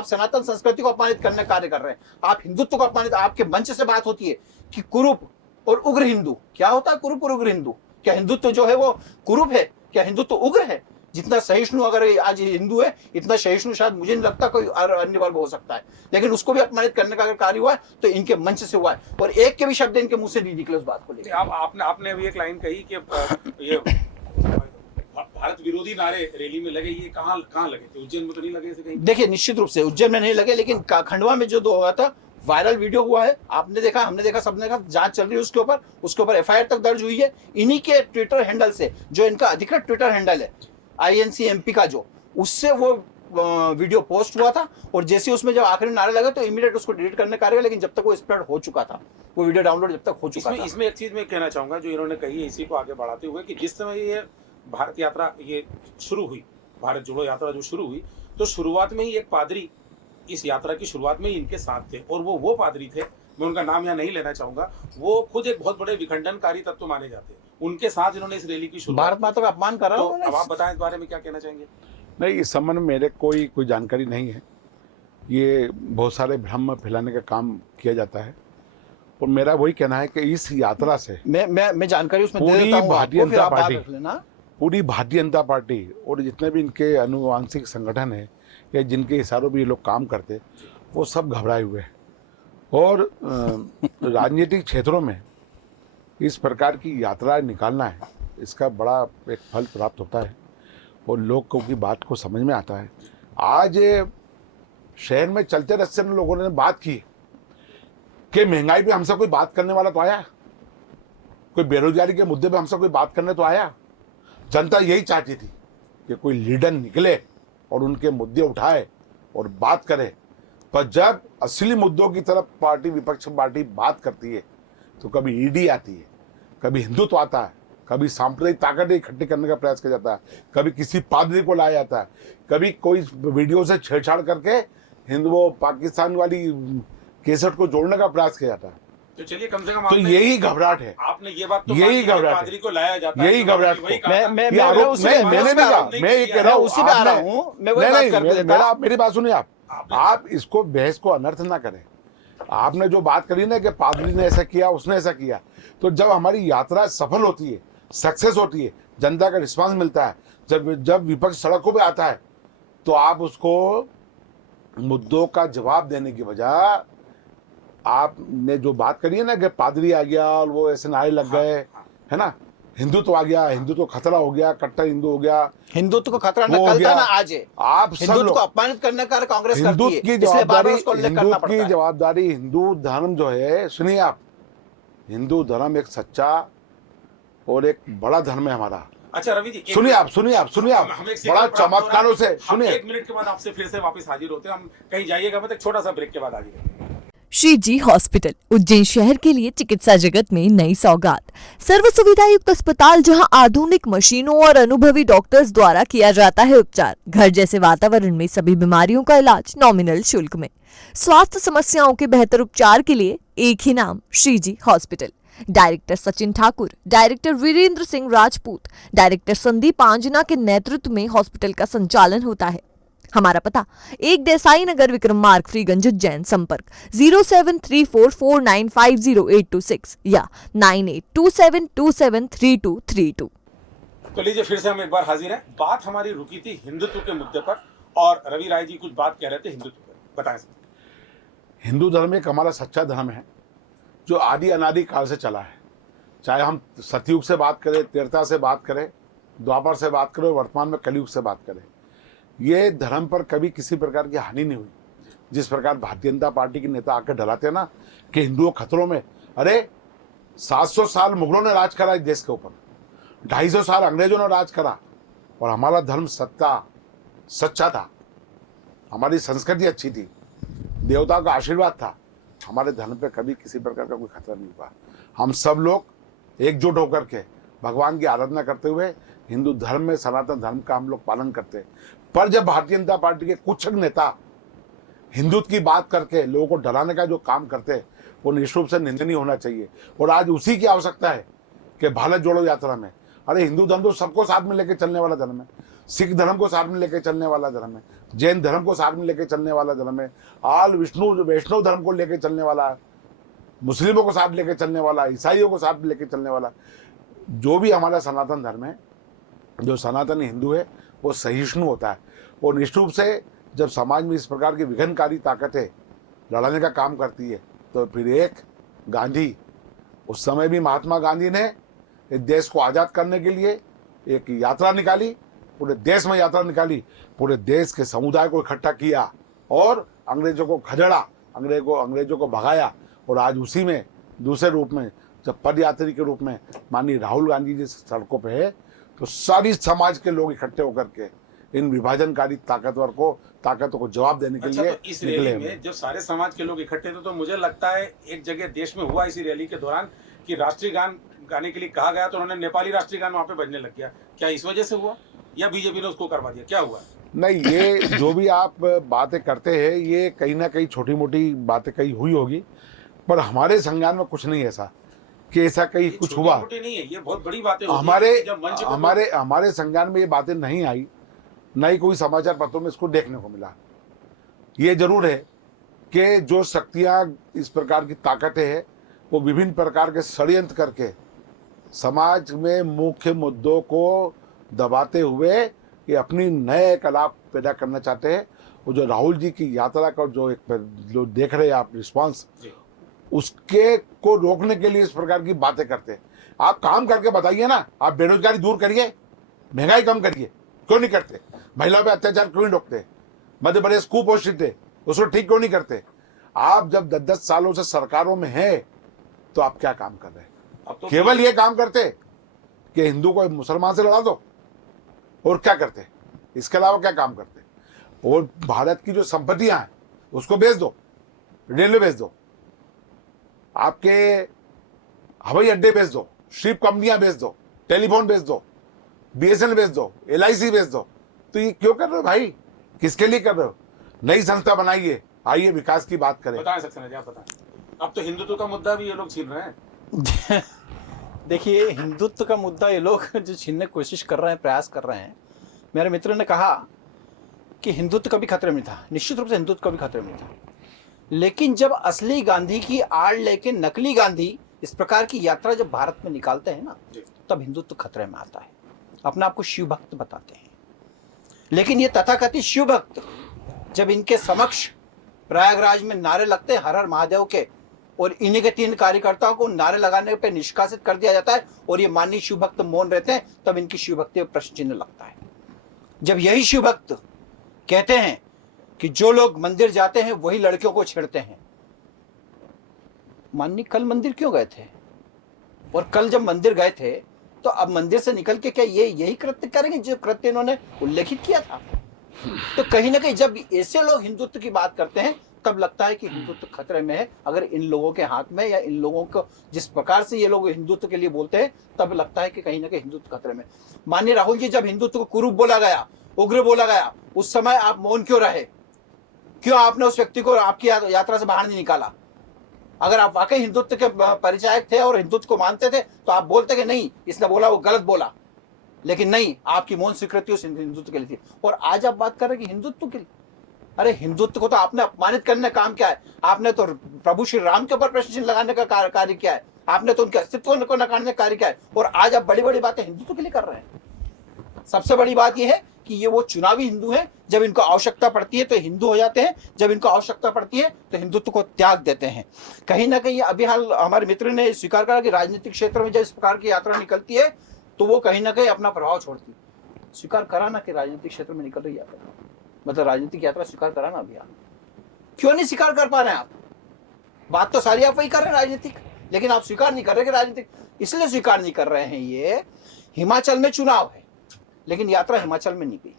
सनातन संस्कृति को अपमानित करने का कार्य कर रहे हैं, आप हिंदुत्व को अपमानित। आपके मंच से बात होती है कि कुरूप और उग्र हिंदू, क्या होता है कुरूप और उग्र हिंदू? क्या हिंदुत्व जो है वो कुरूप है? क्या हिंदुत्व उग्र है? जितना सहिष्णु अगर आज हिंदू है, इतना सहिष्णु शायद मुझे नहीं लगता कोई अन्य वर्ग हो सकता है। लेकिन उसको भी अपमानित करने का अगर कार्य हुआ है तो इनके मंच से हुआ है, और एक के भी शब्द इनके मुंह से नहीं निकले उस बात को लेकर। आपने अभी एक लाइन कही कि ये भारत विरोधी नारे रैली में लगे, ये कहाँ लगे थे? उज्जैन में तो नहीं लगे ऐसे कहीं? देखिए, निश्चित रूप से उज्जैन में नहीं लगे, लेकिन खंडवा में जो हुआ था, वायरल वीडियो हुआ है, आपने देखा, हमने देखा, सबने देखा, जांच चल रही है उसके ऊपर एफआईआर तक दर्ज हुई है। इन्हीं के ट्विटर हैंडल से, जो इनका अधिकृत ट्विटर हैंडल है INC-MP का, जो उससे वो वीडियो पोस्ट हुआ था, और जैसे उसमें जब आखिरी नारे लगे तो इमीडिएट उसको डिलीट करने का कार्य, लेकिन जब तक वो स्प्रेड हो चुका था, वो वीडियो डाउनलोड जब तक हो चुका था। इसमें एक चीज मैं कहना चाहूंगा जो इन्होंने कही है, इसी को आगे बढ़ाते हुए, कि जिस समय ये भारत यात्रा ये शुरू हुई, भारत जोड़ो यात्रा जो शुरू हुई, तो शुरुआत में ही एक पादरी इस यात्रा की शुरुआत में ही इनके साथ थे, और वो पादरी थे, मैं उनका नाम यहाँ नहीं लेना चाहूंगा, वो खुद एक बहुत बड़े विखंडनकारी तत्व माने जाते हैं। उनके साथ इन्होंने इस रैली की शुरुआत, भारत माता का अपमान कर रहा तो हूं। अब आप बताएं इस बारे में क्या कहना चाहेंगे? नहीं, इस संबंध में मेरे कोई जानकारी नहीं है। ये बहुत सारे भ्रम फैलाने का काम किया जाता है, और मेरा वही कहना है कि इस यात्रा से मैं जानकारी उसमें दे पूरी देता हूं भारतीय आपको, फिर जनता आप बात पार्टी, रख लेना। पूरी भारतीय जनता पार्टी और जितने भी इनके अनुवांशिक संगठन हैं या जिनके इशारों पर ये लोग काम करते, वो सब घबराए हुए हैं। और राजनीतिक क्षेत्रों में इस प्रकार की यात्रा निकालना है, इसका बड़ा एक फल प्राप्त होता है, और लोगों की बात को समझ में आता है। आज शहर में चलते रास्ते में लोगों ने बात की कि महंगाई पे हमसे कोई बात करने वाला तो आया, कोई बेरोजगारी के मुद्दे पे हमसे कोई बात करने तो आया। जनता यही चाहती थी कि कोई लीडर निकले और उनके मुद्दे उठाए और बात करे। पर जब असली मुद्दों की तरफ पार्टी, विपक्ष पार्टी बात करती है, तो कभी ईडी आती है, कभी हिंदुत्व आता है, कभी सांप्रदायिक ताकतें इकट्ठी करने का प्रयास किया जाता है, कभी किसी पादरी को लाया जाता है, कभी कोई वीडियो से छेड़छाड़ करके वो पाकिस्तान वाली केसट को जोड़ने का प्रयास किया जाता है। तो चलिए, कम से कम तो यही घबराहट है, आपने ये बात तो यही मान ली कि घबराहट पादरी को लाया जाता है, यही तो घबराहट वही को कहा था। मैं ये आरोप उसी पे- मैंने नहीं कहा, मैं ये कह रहा हूँ, उसी पे आ रहा हूँ, मैं वही बात कर देता हूं। मेरी बात सुनिए, आप इसको बहस को अनर्थ ना करें। आपने जो बात करी ना कि पादरी ने ऐसा किया, उसने ऐसा किया, तो जब हमारी यात्रा सफल होती है, सक्सेस होती है, जनता का रिस्पांस मिलता है, जब विपक्ष सड़कों पे आता है, तो आप उसको मुद्दों का जवाब देने की बजाय आपने जो बात करी है ना कि पादरी आ गया और वो ऐसे नारे लग गए, है ना, हिंदुत्व आ गया, हिंदुत्व खतरा हो गया, कट्टर हिंदू हो गया, हिंदुत्व को खतरा न वो हो कल था गया। ना आज है। आप सब हिंदुत्व लोग को अपमानित करने का कांग्रेस करती हिंदुत्व है, की इसलिए बार-बार जवाबदारी, उसको उल्लेख करना हिंदुत्व पड़ता की है। जवाबदारी, हिंदू धर्म जो है, सुनिए आप, हिंदू धर्म एक सच्चा और एक बड़ा धर्म है हमारा। अच्छा रवि जी, सुनिए आप हम एक बड़ा सेकंड प्राप्त हो रहा है। चमत्कारों से हम सुनिए। 1 मिनट के बाद आपसे फिर से वापस हाजिर होते हैं। हम कहीं जाइएगा मत, एक छोटा सा ब्रेक के बाद हाजिर होंगे। श्री जी हॉस्पिटल उज्जैन शहर के लिए चिकित्सा जगत में नई सौगात। सर्व सुविधा युक्त अस्पताल जहां आधुनिक मशीनों और अनुभवी डॉक्टर्स द्वारा किया जाता है उपचार। घर जैसे वातावरण में सभी बीमारियों का इलाज नॉमिनल शुल्क में। स्वास्थ्य समस्याओं के बेहतर उपचार के लिए एक ही नाम, Shri ji hospital. Director Sachin Thakur, director Virendra Singh Rajput, director Sandeep Anjana के नेतृत्व में हॉस्पिटल का संचालन होता है। हमारा पता 1 देसाई नगर, विक्रम मार्ग, फ्रीगंज, उज्जैन। संपर्क 0734495086 या 9827273232। तो लीजिए, फिर से हम एक बार हाजिर हैं। बात हमारी रुकी थी हिंदुत्व के मुद्दे पर, और रवि राय जी कुछ बात कह रहे थे हिंदुत्व पर। बताएं सर। हिंदू धर्म एक हमारा सच्चा धर्म है जो आदि अनादि काल से चला है। चाहे हम सतयुग से बात करें, त्रेता से बात करें, द्वापर से बात करें, वर्तमान में कलयुग से बात करें, ये धर्म पर कभी किसी प्रकार की हानि नहीं हुई। जिस प्रकार भारतीय जनता पार्टी के नेता आकर डराते हैं ना कि हिंदुओं खतरों में, अरे 700 साल मुगलों ने राज करा इस देश के ऊपर, 250 साल अंग्रेजों ने राज करा, और हमारा धर्म सच्चा था, हमारी संस्कृति अच्छी थी, देवताओं का आशीर्वाद था, हमारे धर्म पे कभी किसी प्रकार का कोई खतरा नहीं हुआ। हम सब लोग एकजुट होकर के भगवान की आराधना करते हुए हिंदू धर्म में, सनातन धर्म का हम लोग पालन करते हैं। पर जब भारतीय जनता पार्टी के कुछ नेता हिंदुत्व की बात करके लोगों को डराने का जो काम करते हैं, वो निश्चित रूप से निंदनीय होना चाहिए। और आज उसी की आवश्यकता है कि भारत जोड़ो यात्रा में, अरे हिंदू धर्म तो सबको साथ में लेके चलने वाला धर्म है, सिख धर्म को साथ में लेके चलने वाला धर्म है, जैन धर्म को साथ में लेके चलने वाला धर्म है, आल वैष्णव धर्म को लेके चलने वाला, मुस्लिमों को साथ लेके चलने वाला, ईसाइयों को साथ लेके चलने वाला, जो भी हमारा सनातन धर्म है, जो सनातनी हिंदू है, वो सहिष्णु होता है। और निश्चित रूप से जब समाज में इस प्रकार की विघटनकारी ताकतें लड़ाने का काम करती है, तो फिर एक गांधी, उस समय भी महात्मा गांधी ने इस देश को आज़ाद करने के लिए एक यात्रा निकाली, पूरे देश में यात्रा निकाली, पूरे देश के समुदाय को इकट्ठा किया और अंग्रेजों को खदेड़ा, अंग्रेजों को भगाया। और आज उसी में दूसरे रूप में जब पदयात्री के रूप में माननीय राहुल गांधी जी सड़कों पे है, तो सारी समाज के लोग इकट्ठे होकर के इन विभाजनकारी ताकतों को जवाब देने के लिए तो इस रैली में जब सारे समाज के लोग इकट्ठे थे, तो मुझे लगता है एक जगह देश में हुआ इसी रैली के दौरान कि राष्ट्रीय गान गाने के लिए कहा गया, तो उन्होंने नेपाली राष्ट्रीय गान वहां पे बजने लग गया। क्या इस वजह से हुआ या बीजेपी ने उसको करवा दिया, क्या हुआ? नहीं, ये जो भी आप बातें करते हैं, ये कहीं ना कहीं छोटी मोटी बातें कहीं हुई होगी, पर हमारे संज्ञान में कुछ नहीं ऐसा कि ऐसा कहीं कुछ हुआ। नहीं है, ये बहुत बड़ी बातें हमारे संज्ञान में ये बातें नहीं आई, न ही कोई समाचार पत्रों में इसको देखने को मिला। ये जरूर है कि जो शक्तियां, इस प्रकार की ताकतें हैं, वो विभिन्न प्रकार के षड्यंत्र करके समाज में मुख्य मुद्दों को दबाते हुए ये अपनी नए कलाप पैदा करना चाहते हैं। वो जो राहुल जी की यात्रा का जो देख रहे हैं आप रिस्पांस, उसके को रोकने के लिए इस प्रकार की बातें करते हैं। आप काम करके बताइए ना, आप बेरोजगारी दूर करिए, महंगाई कम करिए, क्यों नहीं करते? महिलाओं पे अत्याचार क्यों नहीं रोकते? मध्य प्रदेश कुपोषित है, उसको ठीक क्यों नहीं करते? आप जब 10-10 सालों से सरकारों में हैं, तो आप क्या काम कर रहे हैं? तो केवल ये काम करते कि हिंदू को मुसलमान से लड़ा दो, और क्या करते? इसके अलावा क्या काम करते? और भारत की जो संपत्तियां हैं उसको बेच दो, रेलवे बेच दो, आपके हवाई अड्डे बेच दो, शिप कंपनियां बेच दो, टेलीफोन बेच दो, BSNL बेच दो, LIC बेच दो। तो ये क्यों कर रहे हो भाई? किसके लिए कर रहे हो? नई संस्था बनाइए, आइए विकास की बात करें। बताएं सक्सेना जी, आप बताएं। अब तो हिंदुत्व का मुद्दा भी ये लोग छीन रहे हैं। देखिए, हिंदुत्व का मुद्दा ये लोग जो छीनने की कोशिश कर रहे हैं, प्रयास कर रहे हैं। मेरे मित्र ने कहा कि हिंदुत्व कभी खतरे में था, निश्चित रूप से हिंदुत्व कभी खतरे में था, लेकिन जब असली गांधी की आड़ लेके नकली गांधी इस प्रकार की यात्रा जब भारत में निकालते हैं ना, तब हिंदुत्व खतरे में आता है। अपने आप को शिव भक्त बताते हैं, लेकिन ये तथाकथित शिव भक्त जब इनके समक्ष प्रयागराज में नारे लगते हैं हर हर महादेव के, और इन्हीं के 3 कार्यकर्ताओं को नारे लगाने पे निष्कासित कर दिया जाता है, और ये माननीय शिव भक्त मौन रहते हैं, तब इनकी शिव भक्ति पर प्रश्न चिन्ह लगता है। जब यही शिव भक्त कहते हैं कि जो लोग मंदिर जाते हैं वही लड़कियों को छेड़ते हैं, माननीय कल मंदिर क्यों गए थे? और कल जब मंदिर गए थे, तो अब मंदिर से निकल के क्या ये यही कृत्य करेंगे जो कृत्य इन्होंने उल्लेखित किया था? तो कहीं ना कहीं जब ऐसे लोग हिंदुत्व की बात करते हैं, तब लगता है कि हिंदुत्व खतरे में है। अगर इन लोगों के हाथ में, या इन लोगों को जिस प्रकार से ये लोग हिंदुत्व के लिए बोलते हैं, तब लगता है कि कहीं ना कहीं हिंदुत्व खतरे में। माननीय राहुल जी, जब हिंदुत्व को कुरूप बोला गया, उग्र बोला गया, उस समय आप मौन क्यों रहे? क्यों आपने उस व्यक्ति को आपकी यात्रा से बाहर नहीं निकाला? अगर आप वाकई हिंदुत्व के परिचायक थे और हिंदुत्व को मानते थे, तो आप बोलते कि नहीं, इसने बोला वो गलत बोला, लेकिन नहीं, आपकी मौन स्वीकृति उस हिंदुत्व के लिए थी। और आज आप बात कर रहे हैं कि हिंदुत्व के लिए, अरे हिंदुत्व को तो आपने अपमानित करने का काम क्या है? आपने तो प्रभु श्री राम के ऊपर प्रश्न चिन्ह लगाने का कार्य किया है, आपने तो उनके अस्तित्व को नकारने का कार्य किया है, और आज आप बड़ी बड़ी बातें हिंदुत्व के लिए कर रहे हैं। सबसे बड़ी बात यह है कि ये वो चुनावी हिंदू हैं, जब इनको आवश्यकता पड़ती है तो हिंदू हो जाते हैं, जब इनको आवश्यकता पड़ती है तो हिंदुत्व को त्याग देते हैं। कहीं ना कहीं अभी हाल हमारे मित्र ने स्वीकार करा कि राजनीतिक क्षेत्र में जब इस प्रकार की यात्रा निकलती है, तो वो कहीं ना कहीं अपना प्रभाव छोड़ती है। स्वीकार करा ना कि राजनीतिक क्षेत्र में निकल रही यात्रा, मतलब राजनीतिक यात्रा स्वीकार कराना। अभी आप क्यों नहीं स्वीकार कर पा रहे हैं? आप बात तो सारी आप वही कर रहे हैं राजनीतिक। लेकिन आप स्वीकार नहीं कर रहे कि राजनीतिक, इसलिए स्वीकार नहीं कर रहे हैं। ये हिमाचल में चुनाव है लेकिन यात्रा हिमाचल में नहीं गई,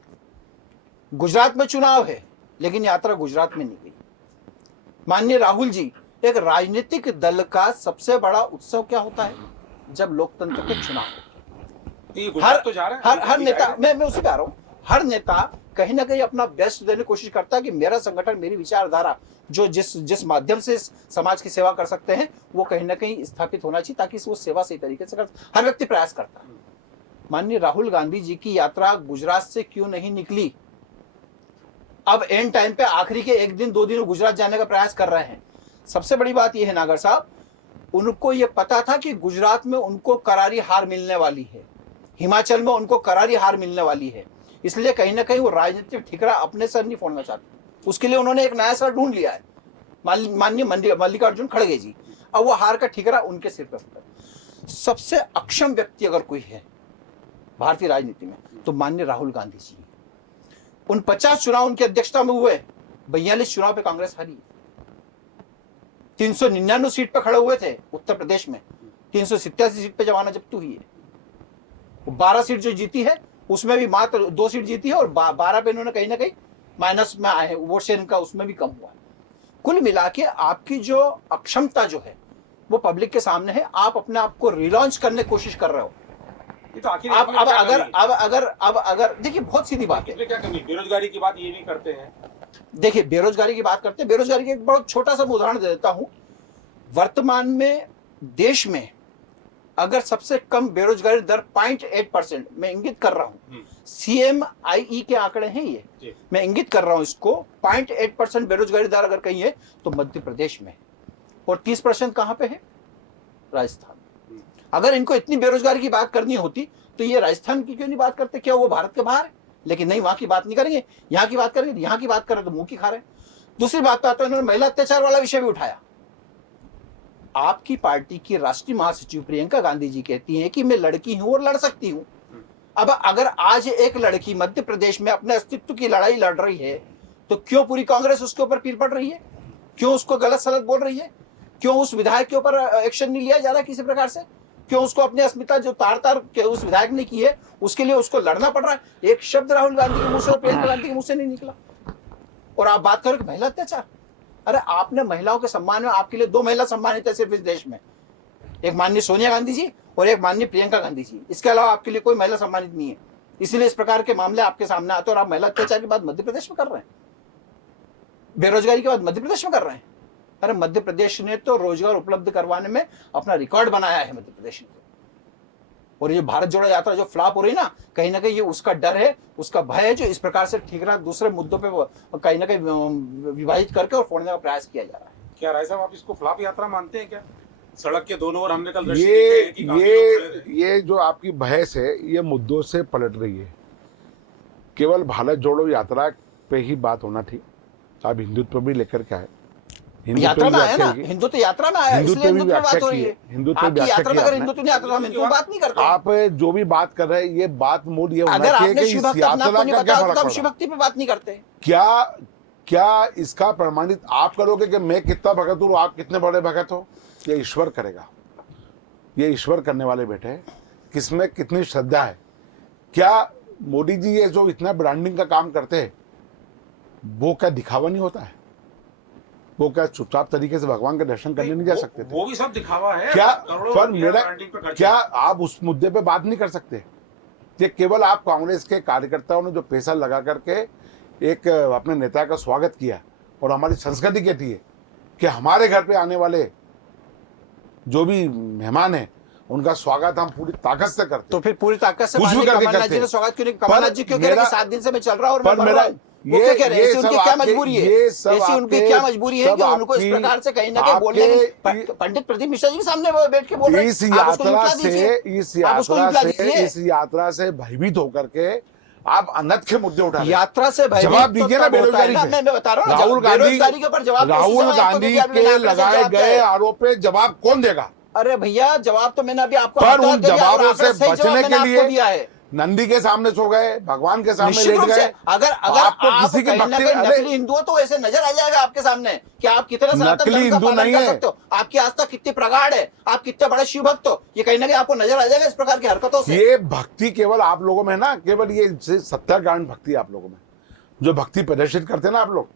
गुजरात में चुनाव है लेकिन यात्रा गुजरात में नहीं गई। माननीय राहुल जी, एक राजनीतिक दल का सबसे बड़ा उत्सव क्या होता है? जब लोकतंत्र के चुनाव होते हैं। ये गुजरात तो जा रहा है, हर नेता, मैं उस पे आ रहा हूं, हर नेता कहीं ना कहीं अपना बेस्ट देने की कोशिश करता है कि मेरा संगठन, मेरी विचारधारा जो जिस माध्यम से समाज की सेवा कर सकते हैं वो कहीं ना कहीं स्थापित होना चाहिए ताकि वो सेवा सही तरीके से कर, हर व्यक्ति प्रयास करता है। माननीय राहुल गांधी जी की यात्रा गुजरात से क्यों नहीं निकली? अब एंड टाइम पे आखिरी के 1 दिन 2 दिन गुजरात जाने का प्रयास कर रहे हैं। सबसे बड़ी बात यह है नागर साहब, उनको यह पता था कि गुजरात में उनको करारी हार मिलने वाली है, हिमाचल में उनको करारी हार मिलने वाली है, इसलिए कहीं ना कहीं वो राजनीतिक ठिकरा अपने सर नहीं फोड़ना चाहते। उसके लिए उन्होंने एक नया सर ढूंढ लिया है, माननीय मल्लिकार्जुन खड़गे जी। अब वो हार का ठिकरा उनके सिर पर होता है। सबसे अक्षम व्यक्ति अगर कोई है भारतीय राजनीति में तो माननीय राहुल गांधी जी। उन 50 चुनाव उनकी अध्यक्षता में हुए, 42 चुनाव पे कांग्रेस हारी। 399 सीट पे खड़े हुए थे उत्तर प्रदेश में, 387 सीट पे जमाना जब्ती हुई है। 12 सीट जो जीती है उसमें भी मात्र 2 सीट जीती है और 12 पे इन्होंने कहीं ना कहीं माइनस में आए हैं, वोट शेयर इनका उसमें भी कम हुआ है। कुल मिला के आपकी जो अक्षमता जो है वो पब्लिक के सामने है। आप अपने आप को रिलॉन्च करने की कोशिश कर रहे हो। ये तो आखिर अब अगर देखिए, बहुत सीधी बात है। क्या कमी? बेरोजगारी की बात ये भी करते हैं। देखिए, बेरोजगारी की बात करते हैं, बेरोजगारी का एक बहुत छोटा सा उदाहरण दे देता हूं। वर्तमान में देश में अगर सबसे कम बेरोजगारी दर 0.8%, मैं इंगित कर रहा हूं, CMIE के आंकड़े हैं ये, मैं इंगित कर रहा हूं इसको, 0.8% बेरोजगारी दर अगर कहीं है तो मध्य प्रदेश में, और 30% कहां पे है? राजस्थान। अगर इनको इतनी बेरोजगारी की बात करनी होती तो ये राजस्थान की क्यों नहीं बात करते? क्या वो भारत के बाहर है? लेकिन नहीं, वहां की बात नहीं करेंगे, यहाँ की बात करेंगे। यहाँ की बात करें तो मुंह की खा रहे हैं। दूसरी बात पे आता है, इन्होंने महिला अत्याचार वाला विषय भी उठाया। आपकी पार्टी की राष्ट्रीय महासचिव प्रियंका गांधी जी कहती हैं कि मैं लड़की हूं और लड़ सकती हूं। अब अगर आज एक लड़की मध्य प्रदेश में अपने अस्तित्व की लड़ाई लड़ रही है तो क्यों पूरी कांग्रेस उसके ऊपर पील पड़ रही है? क्यों उसको गलत सलत बोल रही है? क्यों उस विधायक के ऊपर एक्शन नहीं लिया जा रहा किसी प्रकार से? क्यों उसको अपनी अस्मिता जो तार उस विधायक ने की है उसके लिए उसको लड़ना पड़ रहा है? एक शब्द राहुल गांधी के मुंह से और प्रियंका गांधी के मुंह से नहीं निकला। और आप बात करो कि महिला अत्याचार, अरे आपने महिलाओं के सम्मान में, आपके लिए 2 महिला सम्मानित है सिर्फ इस देश में, एक माननीय सोनिया गांधी जी और एक माननीय प्रियंका गांधी जी। इसके अलावा आपके लिए कोई महिला सम्मानित नहीं है। इसलिए इस प्रकार के मामले आपके सामने आते और आप महिला अत्याचार की बात मध्य प्रदेश में कर रहे हैं, बेरोजगारी की बात मध्य प्रदेश में कर रहे हैं। अरे मध्य प्रदेश ने तो रोजगार उपलब्ध करवाने में अपना रिकॉर्ड बनाया है मध्य प्रदेश ने। और ये भारत जोड़ो यात्रा जो फ्लॉप हो रही ना कहीं ये उसका डर है, उसका भय है, जो इस प्रकार से ठिकरा दूसरे मुद्दों पे कहीं ना कहीं विभाजित करके और फोड़ने का प्रयास किया जा रहा है। क्या राय साहब, आप इसको फ्लॉप यात्रा मानते हैं क्या? सड़क के दोनों ओर हमने कल दृश्य देखे हैं कि काफी लोग खड़े थे। ये जो आपकी बहस है ये मुद्दों से पलट रही है। केवल भारत जोड़ो यात्रा पे ही बात होना थी, आप हिंदुत्व भी लेकर के आए। यात्रा में आया ना, हिंदुत्व यात्रा में आया, इसलिए हिंदुत्व पे बात हो रही है। हिंदुत्व आपकी यात्रा में अगर हिंदुत्व नहीं आता तो हम हिंदुत्व बात नहीं करते। आप जो भी बात कर रहे हैं ये बात मूल ये होना अगर चाहिए आपने कि शिव इस भक्त अपना यात्रा नहीं का क्या बताया फर्क तो हम पड़ा। शिव भक्ति पे बात नहीं करते। क्या इसका प्रमाणित आप करोगे कि मैं कितना भगत हूँ, आप कितने बड़े भगत हो? ये ईश्वर करेगा, ये ईश्वर करने वाले बैठे हैं। किसमें कितनी श्रद्धा है? क्या मोदी जी ये जो इतना ब्रांडिंग का काम करते हैं वो क्या दिखावा नहीं होता है? वो क्या चुपचाप तरीके से भगवान के दर्शन करने नहीं जा सकते थे? वो भी सब दिखावा है। क्या करोड़ों पर रुपया मेरा ब्रांडिंग पे खर्च क्या है। आप उस मुद्दे पे बात नहीं कर सकते? ये केवल आप कांग्रेस के कार्यकर्ताओं ने जो पैसा लगा करके एक अपने नेता का स्वागत किया और हमारी संस्कृति कहती है कि हमारे घर पे आने वाले जो भी मेहमान हैं उनका स्वागत हम पूरी ताकत से करते। तो फिर पूरी ताकत से कुछ भी माननीय करके कमलनाथ करते जी ने हैं। स्वागत क्यों नहीं? कमलनाथ जी क्यों कह रहे हैं कि 7 दिन से मैं चल रहा हूं और मैं पर बढ़ मेरा रहा हूं? वो क्या कह रहे हैं? ऐसी उनकी क्या मजबूरी है? ऐसी उनकी क्या मजबूरी है कि उनको इस प्रकार से कहीं ना कहीं बोलने की? पंडित प्रदीप मिश्रा जी के सामने वो बैठ के बोल रहे हैं। इस यात्रा से भयभीत होकर के आप अनर्थ मुद्दे उठा रहे हैं। यात्रा से जवाब दीजिए ना बेरोजगारी पे। मैं बता रहा हूं राहुल बेरोजगारी के ऊपर जवाब राहुल गांधी के लगाए गए आरोप पे जवाब कौन देगा? अरे भैया, जवाब तो मैंने अभी आपको पर उन जवाबों से बचने के लिए दिया है। नंदी के सामने सो गए, भगवान के सामने निश्चित लेट रूप से गए। अगर अगर आपको आप किसी की कहीं ना भक्ति- कहीं अरे- नकली हिंदू हो तो ऐसे नजर आ जाएगा आपके सामने कि आप कितने सनातन नकली धर्म का हिंदू पालन नहीं कर है। सकते हो, आपकी आस्था कितनी प्रगाढ़ है, आप कितने बड़े शिव भक्त हो, ये कहीं ना कहीं आपको नजर आ जाएगा इस प्रकार की हरकतों से। ये भक्ति केवल आप लोगों में है ना, केवल ये 70% भक्ति आप लोगों में, जो भक्ति प्रदर्शित करते हैं ना आप लोग।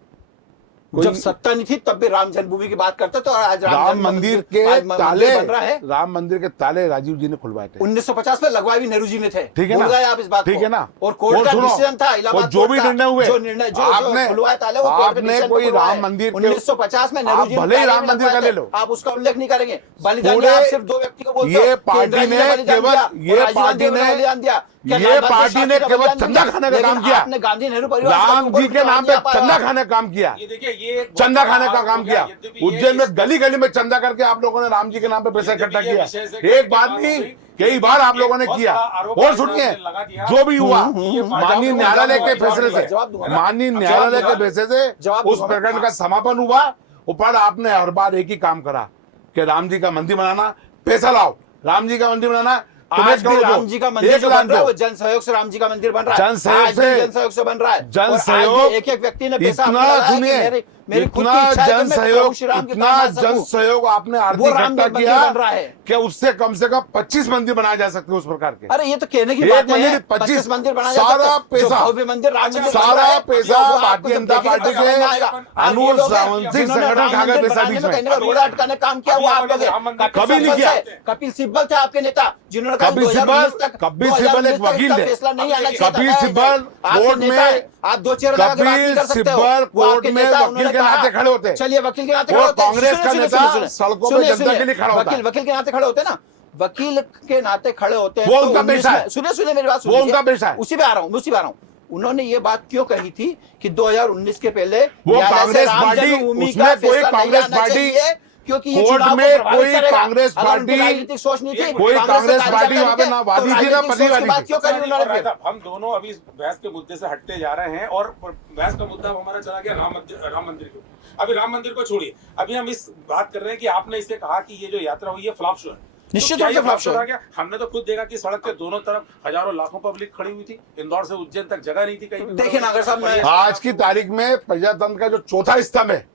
जब सत्ता नहीं थी तब भी राम जन्मभूमि की बात करते तो आज राम जन्म मंदिर के आज मंदिर ताले, बन रहा है। राम मंदिर के ताले राजीव जी ने खुलवाए थे। 1950 में लगवाए भी नेहरू जी ने थे, ठीक है भूल ना? गए आप इस बात ठीक को। है ना? और कोर्ट का सुनो, डिसीजन था इलाहाबाद और जो कोर्ट भी का, निर्णय हुए, जो निर्णय जो आपने- खुलवाया ताले वो कोर्ट के आपने डिसीजन कोई पे खुलवाया राम है। मंदिर के- 1950 में नेहरू आप जी ने भले ही ताले राम भी मंदिर का लगवाए ले थे। लो। आप उसका उल्लेख नहीं करेंगे। बलिदान पूरे- आप सिर्फ 2 व्यक्ति को बोलते ये हो, पार्टी इंदिरा जी ने बलिदान केवल- दिया, ये और राजीव पार्टी गांधी ने- बलिदान दिया। क्या ये लाल बहादुर पार्टी शास्त्री ने का केवल बलिदान चंदा दिया? खाने का लेकिन काम किया। आपने गांधी नेहरू परिवार राम जी के नाम पे चंदा खाने का काम किया, ये देखिए ये चंदा खाने का काम किया। यद्यपि ये उज्जैन में इस- गली गली में चंदा करके आप लोगों ने राम जी के नाम पे पैसा यद्यपि इकट्ठा ये किया। विषय से एक बात बात नहीं, हो गई, कई बार आप लोगों ने बहुत किया। बड़ा आरोप और आपने सुनिए, लगा दिया। जो भी हुआ माननीय जवाब न्यायालय के दूंगा, फैसले जवाब दूंगा, से, जवाब माननीय दूंगा। न्यायालय जवाब के फैसले से जवाब उस दूंगा। प्रकरण का समापन हुआ। ऊपर आपने हर बार एक ही काम करा कि राम जी का मंदिर बनाना, पैसा लाओ, राम जी का मंदिर बनाना, तुम्हें आज भी करोड़ दो, राम जी का मंदिर 1 जो लाख बन रहा है दो। वो जन सहयोग से राम जी का मंदिर बन रहा है। जन सहयोग आज भी से- जन सहयोग से बन रहा है। जन और आज सहयोग- भी एक-एक व्यक्ति ने पैसा इतना अपना लगाया कि सुनिए, मेरी खुद की इतना इच्छा है कि जन मैं प्रभु सहयोग, श्री राम के इतना काम आ जन सकूं। सहयोग आपने वो आर्थिक राम इकट्ठा मंदिर किया बन रहा है। कि उससे कम 25 मंदिर बनाए जा सकते हैं उस प्रकार के। अरे ये तो कहने की एक बात मंदिर है। 25 मंदिर बनाया जा सारा सकता है। जो पैसा- भव्य मंदिर राम मंदिर बन सारा रहा है, पैसा वो आपको भारतीय जब जनता देखेंगे पार्टी तो समझ में आएगा। के आप अनूर ये लोग हैं, सावंत सिंह जिन्होंने संगठन राम खा गए मंदिर पैसा बनाने बीच में में। कहीं ना कहीं रोड़ा अटकाने का काम किया अभी हुआ आप आप लोग राम मंदिर कभी नहीं सिब्बल किया। थे, कपिल सिब्बल थे आपके नेता, जिन्होंने कहा कपिल 2019 सिब्बल- तक कपिल सिब्बल एक 2019 तक वकील इसका थे। फैसला नहीं आना चाहिए था। कपिल सिब्बल आपके कोर्ट नेता में- है, आप दो चेहरे लगा के बात नहीं कपिल कर सकते हो। सिब्बल वो कोर्ट आपके में नेता, वकील उन्होंने के कहा- नाते खड़े होते हैं। चलिए वकील के नाते वो खड़े होते हैं। कांग्रेस सुनिए, का सुनिए, नेता सुनिए, सुनिए। सड़कों पे सुनिए, जनता सुनिए। के लिए खड़ा होता है। वकील के नाते खड़े होते हैं ना, वकील के नाते खड़े होते हैं वो तो उनका 19 पेशा है। में- सुनिए सुनिए मेरी बात वो सुनिए। उनका पेशा है। उसी पे आ रहा हूँ, उसी पे आ रहा हूँ। उन्होंने ये बात क्यों कही थी कि 2019 के पहले वो न्यायालय से कांग्रेस राम पार्टी- जन्मभूमि उसमें का कोई फैसला नहीं कांग्रेस आना पार्टी- चाहिए, क्योंकि ये कोर्ट चुनाव को में प्रभावित कोई करेगा। कांग्रेस अगर उनकी पार्टी- राजनीतिक सोच नहीं थी, कोई कांग्रेस कांग्रेस से पार्टी कार्यकर्ता वहाँ पे थे, ना तो वादी थी, ना राजनीतिक सोच की प्रतिवादी बात थी। क्यों करी उन्होंने फिर? हम दोनों अभी इस बहस के मुद्दे से हटते जा रहे हैं और बहस का मुद्दा हमारा चला गया राम मंदिर के ऊपर। अभी राम मंदिर को छोड़िए, अभी हम इस बात कर रहे हैं कि आपने इससे कहा कि ये जो यात्रा हुई है फ्लॉप शो है। निश्चित क्या रूप से ये फ्लॉप शो हो है। गया? हमने तो खुद देखा कि सड़क के दोनों तरफ हजारों लाखों पब्लिक खड़ी हुई थी। इंदौर से उज्जैन तक जगह नहीं थी कहीं भी। देखिए नागर साहब, मैं- आज की तारीख में प्रजातंत्र का जो चौथा स्तंभ है,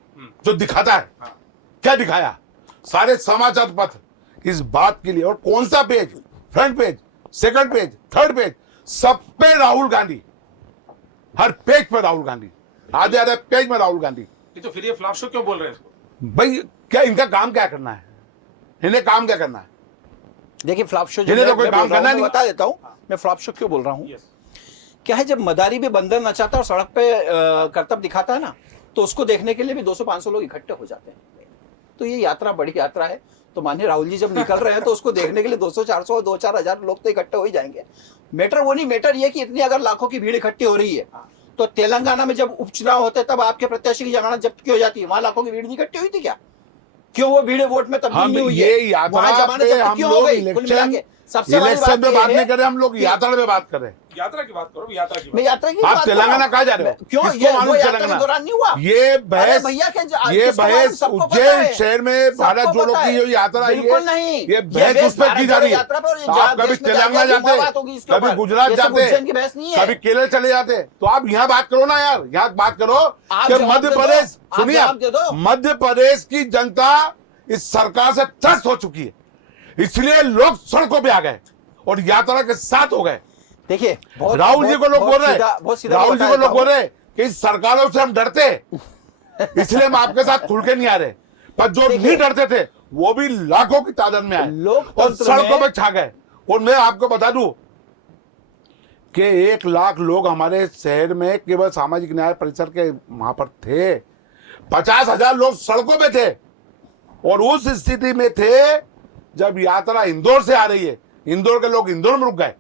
जो दिखाता है, हाँ। क्या दिखाया? सारे समाचार पत्र इस बात के लिए, और कौन सा page, front page, second page, third page, सब पे राहुल गांधी, हर पेज पर राहुल गांधी, आधे आधे पेज में राहुल गांधी। तो फिर ये फ्लॉप शो क्यों बोल रहे हैं इसको? भाई क्या इनका काम क्या करना है? इन्हें काम क्या करना है? देखिए फ्लॉप शो जिन्हें तो कोई काम करना नहीं। बता देता हूँ मैं फ्लॉप शो क्यों बोल रहा हूँ। यस। क्या है, जब मदारी भी बंदर नचाता है और सड़क पे करतब दिखाता है ना, तो उसको देखने के लिए भी 200-500 लोग इकट्ठे हो जाते हैं। तो ये यात्रा बड़ी यात्रा है, तो माननीय राहुल जी जब निकल रहे हैं तो उसको देखने के लिए 200-400 2-4 हजार लोग तो इकट्ठे हो ही जाएंगे। मैटर वो नहीं, मैटर ये कि इतनी अगर लाखों की भीड़ इकट्ठी हो रही है, तो तेलंगाना में जब उपचुनाव होते हैं तब आपके प्रत्याशी की जमानत जब्त की हो जाती है, वहां लाखों की भीड़ नहीं इकट्ठी हुई थी क्या? क्यों वो भीड़ वोट में तब्दील हम नहीं हुई ये है? यात्रा वहां जमानत पे जब्त हम क्यों हो लोग गई? कुल मिला के सबसे बड़ी इलेक्शन में ये बात है नहीं कर रहे हम लोग, कि- यात्रा में बात कर रहे हैं। यात्रा की बात करो, यात्रा की मैं बात। यात्रा की आप बात कर तेलंगाना रहा हूं। कहाँ जा रहे हो? क्यों किसको ये मालूम वो यात्रा तेलंगाना? के दौरान नहीं हुआ? ये अरे बहस, भैया के ये किसको मालूम? बहस सबको पता उज्जैन है। शहर में भारत सबको जोड़ो पता की है। जो यात्रा आई बिल्कुल है, नहीं। ये बहस उस पर की जा रही है। यात्रा पर ये आप कभी देश में तेलंगाना जाके वहाँ बात जाते, होगी इसके कभी ऊपर। गुजरात ये सब जाते, उज्जैन की बहस नहीं है। कभी केरल चले जाते, तो आप यहाँ बात करो ना यार, यहाँ बात करो आप कि जवाब मध्य दे दो। प्रदेश, आप सुनिए, जवाब दे दो। मध्य प्रदेश की जनता इस सरकार से त्रस्त हो चुकी है, इसलिए लोग सड़कों पे आ गए और यात्रा के साथ हो गए। देखिए राहुल जी को लोग बोल रहे हैं, राहुल जी को लोग बोल रहे हैं कि इस सरकारों से हम डरते हैं, इसलिए हम आपके साथ खुल के नहीं आ रहे, पर जो नहीं डरते थे वो भी लाखों की तादाद में आए लोकतंत्र और सड़कों में- पे छा गए। और मैं आपको बता दूं कि 1 लाख लोग हमारे शहर में केवल सामाजिक न्याय परिसर के वहां पर थे, 50,000 लोग सड़कों पे थे, और उस स्थिति में थे जब यात्रा इंदौर से आ रही है। इंदौर के लोग इंदौर में रुक गए,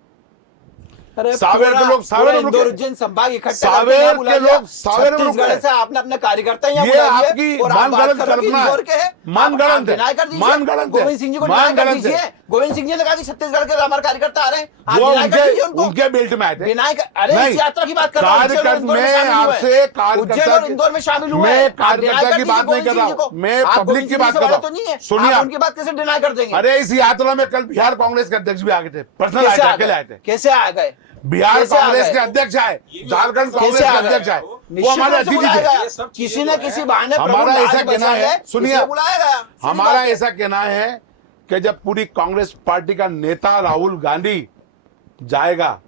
अरे सावेर के पूरा- लोग सावेर पूरा में रुके। इंदौर उज्जैन संभाग इकट्ठा सावेर करके यहाँ के बुला लिया। लोग सावेर में रुक छत्तीसगढ़ गए। से आपने अपने कार्यकर्ता यहाँ ये बुला लिए आपकी और आप बात मनगढ़ंत करो कि कल्पना है। इंदौर के हैं। मनगढ़ंत आप है। डिनाई कर दीजिए। मनगढ़ंत है। गोविंद सिंह जी को डिनाई कर मनगढ़ंत है। दीजिए। गोविंद सिंह जी ने कहा कि छत्तीसगढ़ के हमारे कार्यकर्ता आ रहे हैं, आप वो डिनाई कर दीजिए उनको। उनके बेल्ट में आए थे। डिनाई कर, अरे नहीं, इस यात्रा की बात कर रहा हूँ। उज्जैन और कार्यकर्ता इंदौर में में शामिल हुए आपसे हैं। कार्यकर्ता उज्जैन और इंदौर में शामिल हुए मैं हैं। आप कार्यकर्ता डिनाई कर की दीजिए बात नहीं गोविंद कर रहा सिंह जी हूं, को। मैं आप पब्लिक गोविंद की सिंह जी बात से कर रहा बड़े तो नहीं है। हूं। सुनिए आप आप, उनकी बात कैसे डिनाई कर देंगे? अरे इस यात्रा में कल बिहार कांग्रेस के अध्यक्ष भी आ गए थे, पर्सनल आए थे, अकेले आए थे। कैसे आ गए? बिहार कैसे आ कांग्रेस गए? के अध्यक्ष आए, झारखंड कांग्रेस कैसे के आ गए? अध्यक्ष आए, वो निश्चित हमारे रूप से अतिथि बुलाया थे। गया। ये सब किसी चीजें न जो किसी है, बहाने हमारा प्रभु ऐसा लाल कहना बचाए, है, सुनिए, इसलिए बुलाया गया। सीधी हमारा बात है। ऐसा कहना है कि जब पूरी कांग्रेस पार्टी का नेता राहुल गांधी जाएगा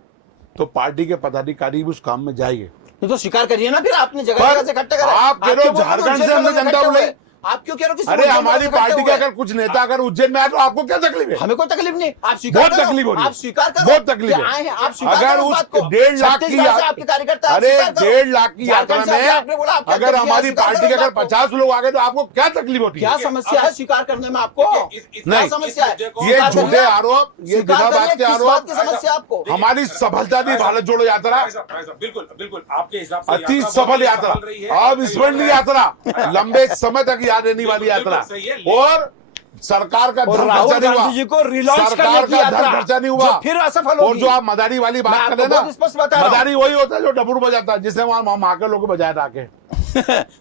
तो पार्टी के पदाधिकारी भी उस काम में जाएंगे। ये तो स्वीकार करिए ना, फिर आपने जगह पर जगह से इकट्ठे करे। आप कह रहे हो क्यों बोल रहे झारखंड उज्जैन से हमने में लोग जनता इकट्ठे बुलाई। हुए? आप क्यों कह रहे हो किसी अरे उज्जैन में हमारी लोग इकट्ठे पार्टी के हुए? अगर कुछ नेता अगर उज्जैन में आए तो आपको क्या तकलीफ है? हमें कोई तकलीफ नहीं, आप स्वीकार बहुत करो। तकलीफ हो रही है। आप स्वीकार करो, बहुत तकलीफ कि है। आए हैं, आप स्वीकार अगर करो उस बात को। 1.5 लाख की छत्तीसगढ़ से आपके कार्यकर्ता, आप अरे स्वीकार करो। 1.5 लाख की यात्रा झारखंड से में आपने बोला, आपके अगर अध्यक्ष हमारी स्वीकार पार्टी करो के अगर बात को। 50 लोग आ गए तो आपको क्या तकलीफ होती क्या है? समस्या है स्वीकार करने में आपको? क्या नहीं, समस्या है? ये स्वीकार झूठे करिए। आरोप, ये स्वीकार बिना बात करिए, के किस आरोप, बात की समस्या है आपको? हमारी सफलता थी भारत जोड़ो यात्रा, बिल्कुल बिल्कुल आपके हिसाब से अति यात्रा सफल बहुत यात्रा, सफल रही है। अविस्मरणीय यात्रा, लंबे समय तक याद रहने वाली बिल्कुल यात्रा, सही है। और सरकार का और धन राहुल खर्चा नहीं गांधी जी हुआ, को रिलॉन्च सरकार करने की का धन यात्रा खर्चा नहीं हुआ, जो फिर असफल और होगी। जो आप मदारी वाली मैं बात आपको कर रहे बहुत स्पष्ट बता ना, रहा हूं। मदारी वही होता है जो डमरू बजाता है, जिसने वहां महाकाल लोग को बजाया था आके।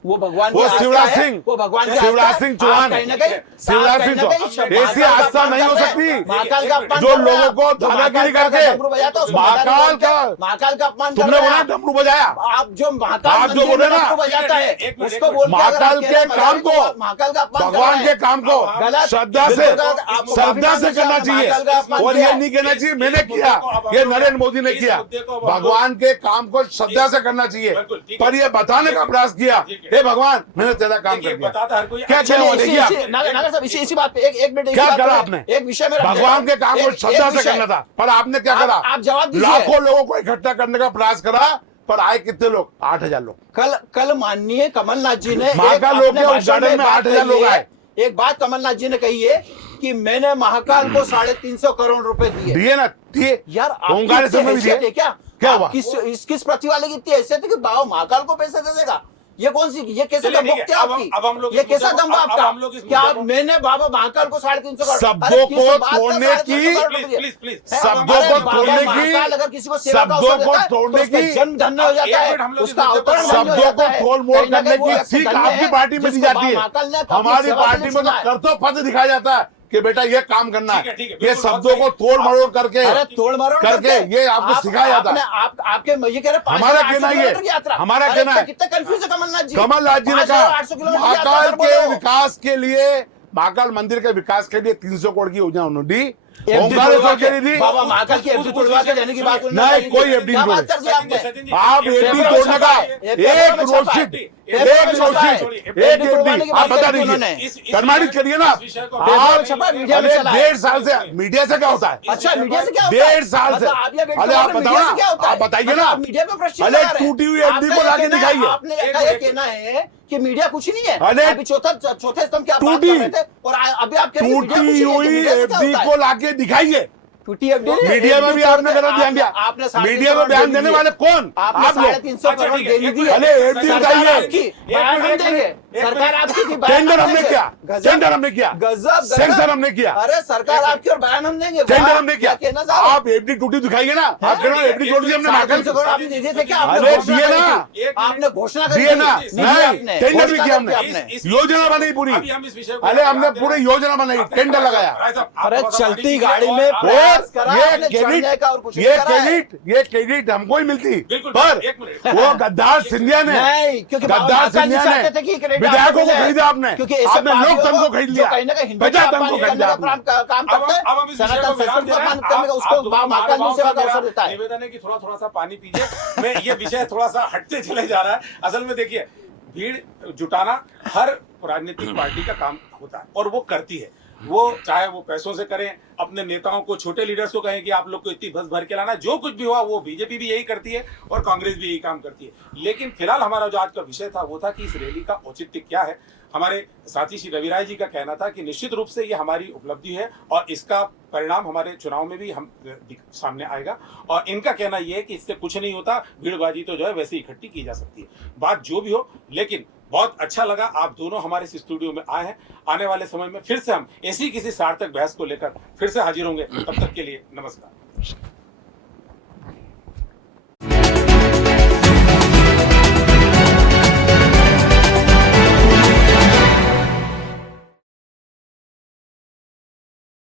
वो भगवान की वो आस्था शिवराज है, सिंह, वो भगवान की शिवराज आस्था है। सिंह चौहान, आप कहीं ना कहीं शिवराज आप सिंह कहीं ना कहीं चौहान, महाकाल ऐसी का आस्था अपमान नहीं हो कर रहे सकती। हैं। महाकाल का अपमान जो कर रहे हैं। लोगों को जो दादागिरी महाकाल का करके डमरू बजाता है, उसको महाकाल दादागिरी का बोल के महाकाल का अपमान कर तुमने रहे बोला हैं। डमरू बजाया, आप जो महाकाल आप जो मंदिर बोले में ना, डमरू बजाता है, एक मिनट, उसको बोल के महाकाल अगर आप के कह रहे हैं काम मदारी, को, तो महाकाल का अपमान कर भगवान रहे के हैं। काम को गलत, श्रद्धा से बिल्कुल, श्रद्धा से करना चाहिए, महाकाल का अपमान और किया ये है। नहीं कहना चाहिए मैंने किया, ये नरेंद्र मोदी ने किया। भगवान के काम को श्रद्धा से करना चाहिए, पर ये बताने का प्रयास किया, हे भगवान मैंने तेरा काम कर दिया। बताता हर कोई क्या अच्छा किया नहीं, देखिए आप? नागर साहब इसी बात पे एक मिनट इसी क्या बात करा पे आपने? एक विषय में भगवान के काम को श्रद्धा से करना था, पर आपने क्या करा? आप जवाब दीजिए। लाखों लोगों को इकट्ठा करने का प्रयास करा, पर आए कितने लोग? 8,000 लोग। कल माननीय कमलनाथ जी ने महाकाल एक लोग अपने के भाषण उद्घाटन में बात 8,000 लोग कही है। आए। एक बात कमलनाथ जी ने कही है कि मैंने महाकाल को 350 करोड़ रुपए दिए। दिए ना, दिए यार ओंकार आपकी से में भी हैसियत दिए। है क्या? क्या आप हुआ? किस पृथ्वी वाले की इतनी हैसियत है कि बाबा महाकाल को पैसे दे देगा? ये कौन सी, ये कैसे चलिए, ठीक है, दम्भ है अब आपकी? हम लोग ये इस कैसा मुद्दे को- दम्भ है अब आपका? हम लोग इस क्या मुद्दे को- मैंने बाबा महाकाल को 350 करोड़? शब्दों अरे किस को बात का तोड़ने 350 की- करोड़ रुपए? प्लीज प्लीज है? शब्दों अरे को बाबा तोड़ने की- महाकाल अगर किसी को सेवा का शब्दों अवसर को देता है, तोड़ने तो उसका की- जन्म धन्य हो जाता एक है, मिनट हम लोग उसका इस मुद्दे पर- अवतरण धन्य हो शब्दों जाता को है। तोड़ मोड़ कहीं ना करने कहीं वो की व्यक्ति सीख धन्य आपकी है, पार्टी में दी जिसको जाती है। महाकाल ने अपनी हमारी सेवा के पार्टी लिए में तो चुना है। कर्तव्य पद दिखाया जाता है कि बेटा ये काम करना ठीक है, है, ठीक है, ये बिल्कुल शब्दों को बहुत तोड़ मरोड़ करके अरे तोड़ मरोड़ करके ये आपको सिखाया जाता है। आपके ये कह रहे 500 हमारा 800 कहना ये- किलोमीटर की यात्रा। हमारा अरे कहना है- कितना कंफ्यूज है कमलनाथ जी। कमलनाथ जी ने 500 कहा 800 किलोमीटर की यात्रा महाकाल पर के बोलो। विकास के लिए, महाकाल मंदिर के विकास के लिए 300 करोड़ की योजना उन्होंने दी। FD ओंकारेश्वर तोड़वा के लिए दी। बाबा महाकाल की FD तोड़वा के देने की बात उन्होंने नहीं, कही। कोई FD क्या नहीं बात कर दी आपने? आप एफडी तोड़ने का एक रोडशीट, एक रोडशीट, एक एफडी आप बता दीजिए, प्रमाणित करिए ना। आप छपा मीडिया में अरे चला है। 1.5 साल से मीडिया से क्या होता है? अच्छा मीडिया से क्या होता है? 1.5 साल से। मतलब आप ये अरे आप बताओ ना, क्या होता है? आप बताइए मतलब ना। आप मीडिया पे प्रश्न अरे लगा रहे हैं। टूटी हुई FD आपका को ये लाके कहना है- दिखाइए। आपने का ये कहना है कि मीडिया कुछ नहीं है। अरे अभी चौथे स्तंभ की आप बात टूटी- कर रहे थे और अभी आप कह रहे हैं मीडिया कुछ टूटी नहीं है, हुई मीडिया से क्या एफडी होता है? को लाके दिखाइए। टूटी FD नहीं, मीडिया में FD भी आपने तोड़ के गलत ध्यान दिया। आपने मीडिया में बयान देने वाले कौन? आपने आप लोग। 350 अच्छा, करोड़ ठीक है, देनी एक दी मिनट। है। अरे एफडी सरकार बताइए। आपकी, बयान हम देंगे। सरकार आपकी थी, बयान टेंडर हम हमने देंगे। किया, गजब। टेंडर हमने किया, गजब सेंसर हमने किया, अरे सरकार आपकी और बयान हम देंगे। टेंडर वाह, हमने किया। क्या कहना चाह रहे हो? आप एफडी टूटी दिखाइए ना। आप कह रहे हो एफडी तोड़ दी हमने महाकाल 350 करोड़ आपने दे दिए थे क्या? अरे आपने घोषणा दिए करी ना। थी। आपने घोषणा करी दिए थी। ना, नहीं, नहीं, आपने टेंडर भी घोषणा किया करी थी हमने। आपने। योजना बनाई पूरी। अभी हम इस विषय को अरे हमने आगे पूरी बढ़े। योजना बनाई, टेंडर लगाया। अरे चलती गाड़ी में और प्रयास करा, ये आपने चढ़ने का और कुछ नहीं ये करा है। क्रेडिट हमको ही मिलती, बिल्कुल, पर एक मिनट। वो गद्दार सिंधिया ने, नहीं, क्योंकि बाबा गद्दार महाकाल सिंधिया नहीं चाहते थे ने कि क्रेडिट विधायकों आपको को मिले। खरीदा आपने, क्योंकि ऐसे आपने पार्टियों लोकतंत्र को को खरीद जो लिया, कहीं ना कहीं हिंदू प्रजातंत्र को अपमान खरीदा करने का आपने। काम करते हैं। अब हम इस विषय सनातन को विराम संस्कृति दे का रहे हैं। अपमान करने का आप उसको दोनों महाकाल में सेवा का मेरा अवसर देता है। निवेदन है कि थोड़ा सा पानी पीजिए। मैं ये विषय थोड़ा सा हटते चले जा रहा है। असल में देखिए, भीड़ जुटाना हर राजनीतिक पार्टी का काम होता है और वो करती है। वो चाहे वो पैसों से करें, अपने नेताओं को, छोटे लीडर्स को कहें कि आप लोग को इतनी बस भर के लाना, जो कुछ भी हुआ वो बीजेपी भी यही करती है और कांग्रेस भी यही काम करती है। लेकिन फिलहाल हमारा जो आज का विषय था वो था कि इस रैली का औचित्य क्या है। हमारे साथी श्री रवि राय जी का कहना था कि निश्चित रूप से ये हमारी उपलब्धि है और इसका परिणाम हमारे चुनाव में भी हम सामने आएगा। और इनका कहना यह है कि इससे कुछ नहीं होता, भीड़बाजी तो जो है वैसे इकट्ठी की जा सकती है। बात जो भी हो, लेकिन बहुत अच्छा लगा आप दोनों हमारे इस स्टूडियो में आए हैं। आने वाले समय में फिर से हम ऐसी किसी सार्थक बहस को लेकर फिर से हाजिर होंगे। तब तक के लिए नमस्कार।